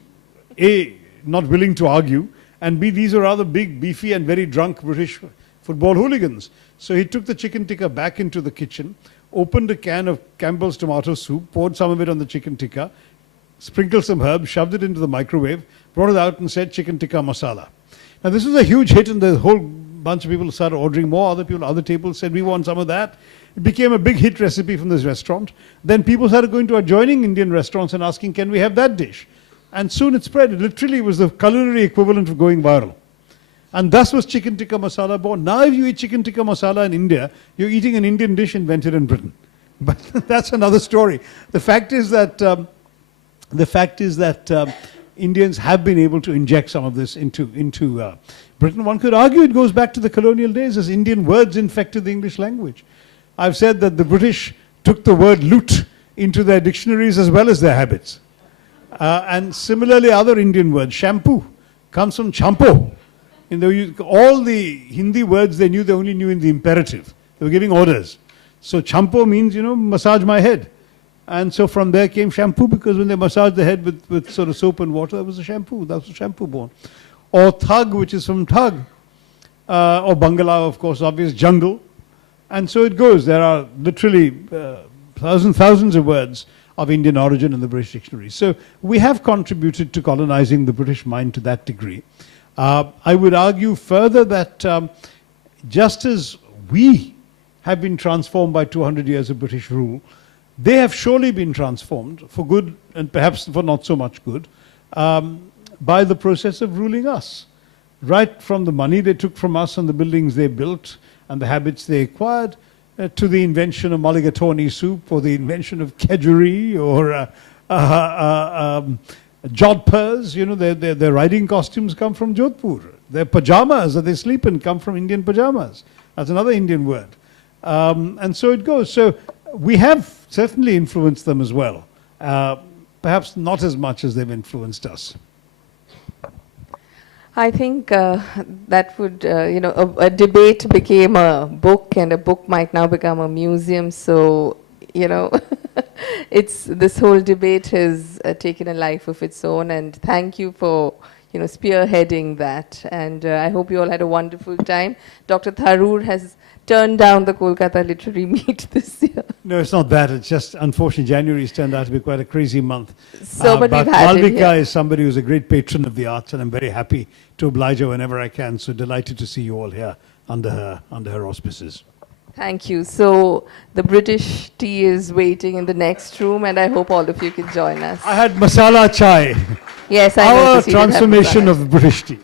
A, not willing to argue, and B, these are rather big, beefy and very drunk British football hooligans. So he took the chicken tikka back into the kitchen, opened a can of Campbell's tomato soup, poured some of it on the chicken tikka, sprinkled some herbs, shoved it into the microwave, brought it out and said, "Chicken tikka masala." Now this was a huge hit, and the whole bunch of people started ordering more. Other people, other tables said, "We want some of that." It became a big hit recipe from this restaurant. Then people started going to adjoining Indian restaurants and asking, "Can we have that dish?" And soon it spread. It literally was the culinary equivalent of going viral. And thus was chicken tikka masala born. Now if you eat chicken tikka masala in India, you're eating an Indian dish invented in Britain. But that's another story. The fact is that Indians have been able to inject some of this into Britain. One could argue it goes back to the colonial days, as Indian words infected the English language. I've said that the British took the word loot into their dictionaries as well as their habits. And similarly, other Indian words, shampoo comes from champo. All the Hindi words they only knew in the imperative. They were giving orders. So champo means, massage my head. And so from there came shampoo, because when they massaged the head with sort of soap and water, that was a shampoo. That was a shampoo born. Or thug, which is from thug. Or bungalow, of course, obvious, jungle. And so it goes. There are literally thousands of words of Indian origin in the British dictionary. So we have contributed to colonizing the British mind to that degree. I would argue further that just as we have been transformed by 200 years of British rule, they have surely been transformed, for good and perhaps for not so much good, by the process of ruling us. Right from the money they took from us and the buildings they built and the habits they acquired, to the invention of mulligatawny soup, or the invention of kedgeree, or jodhpurs. Their riding costumes come from Jodhpur. Their pajamas that they sleep in come from Indian pajamas. That's another Indian word. And so it goes. So We have certainly influenced them as well. Perhaps not as much as they've influenced us. I think that would, a debate became a book, and a book might now become a museum. So, it's this whole debate has taken a life of its own. And thank you for, spearheading that. And I hope you all had a wonderful time. Dr. Tharoor has turned down the Kolkata Literary Meet this year. No, it's not that. It's just, unfortunately, January's turned out to be quite a crazy month. So, but we've had it Malvika here. is somebody who's a great patron of the arts, and I'm very happy to oblige her whenever I can. So delighted to see you all here under her auspices. Thank you. So the British tea is waiting in the next room, and I hope all of you can join us. I had masala chai. Yes, I Our noticed you did have transformation masala. of British tea.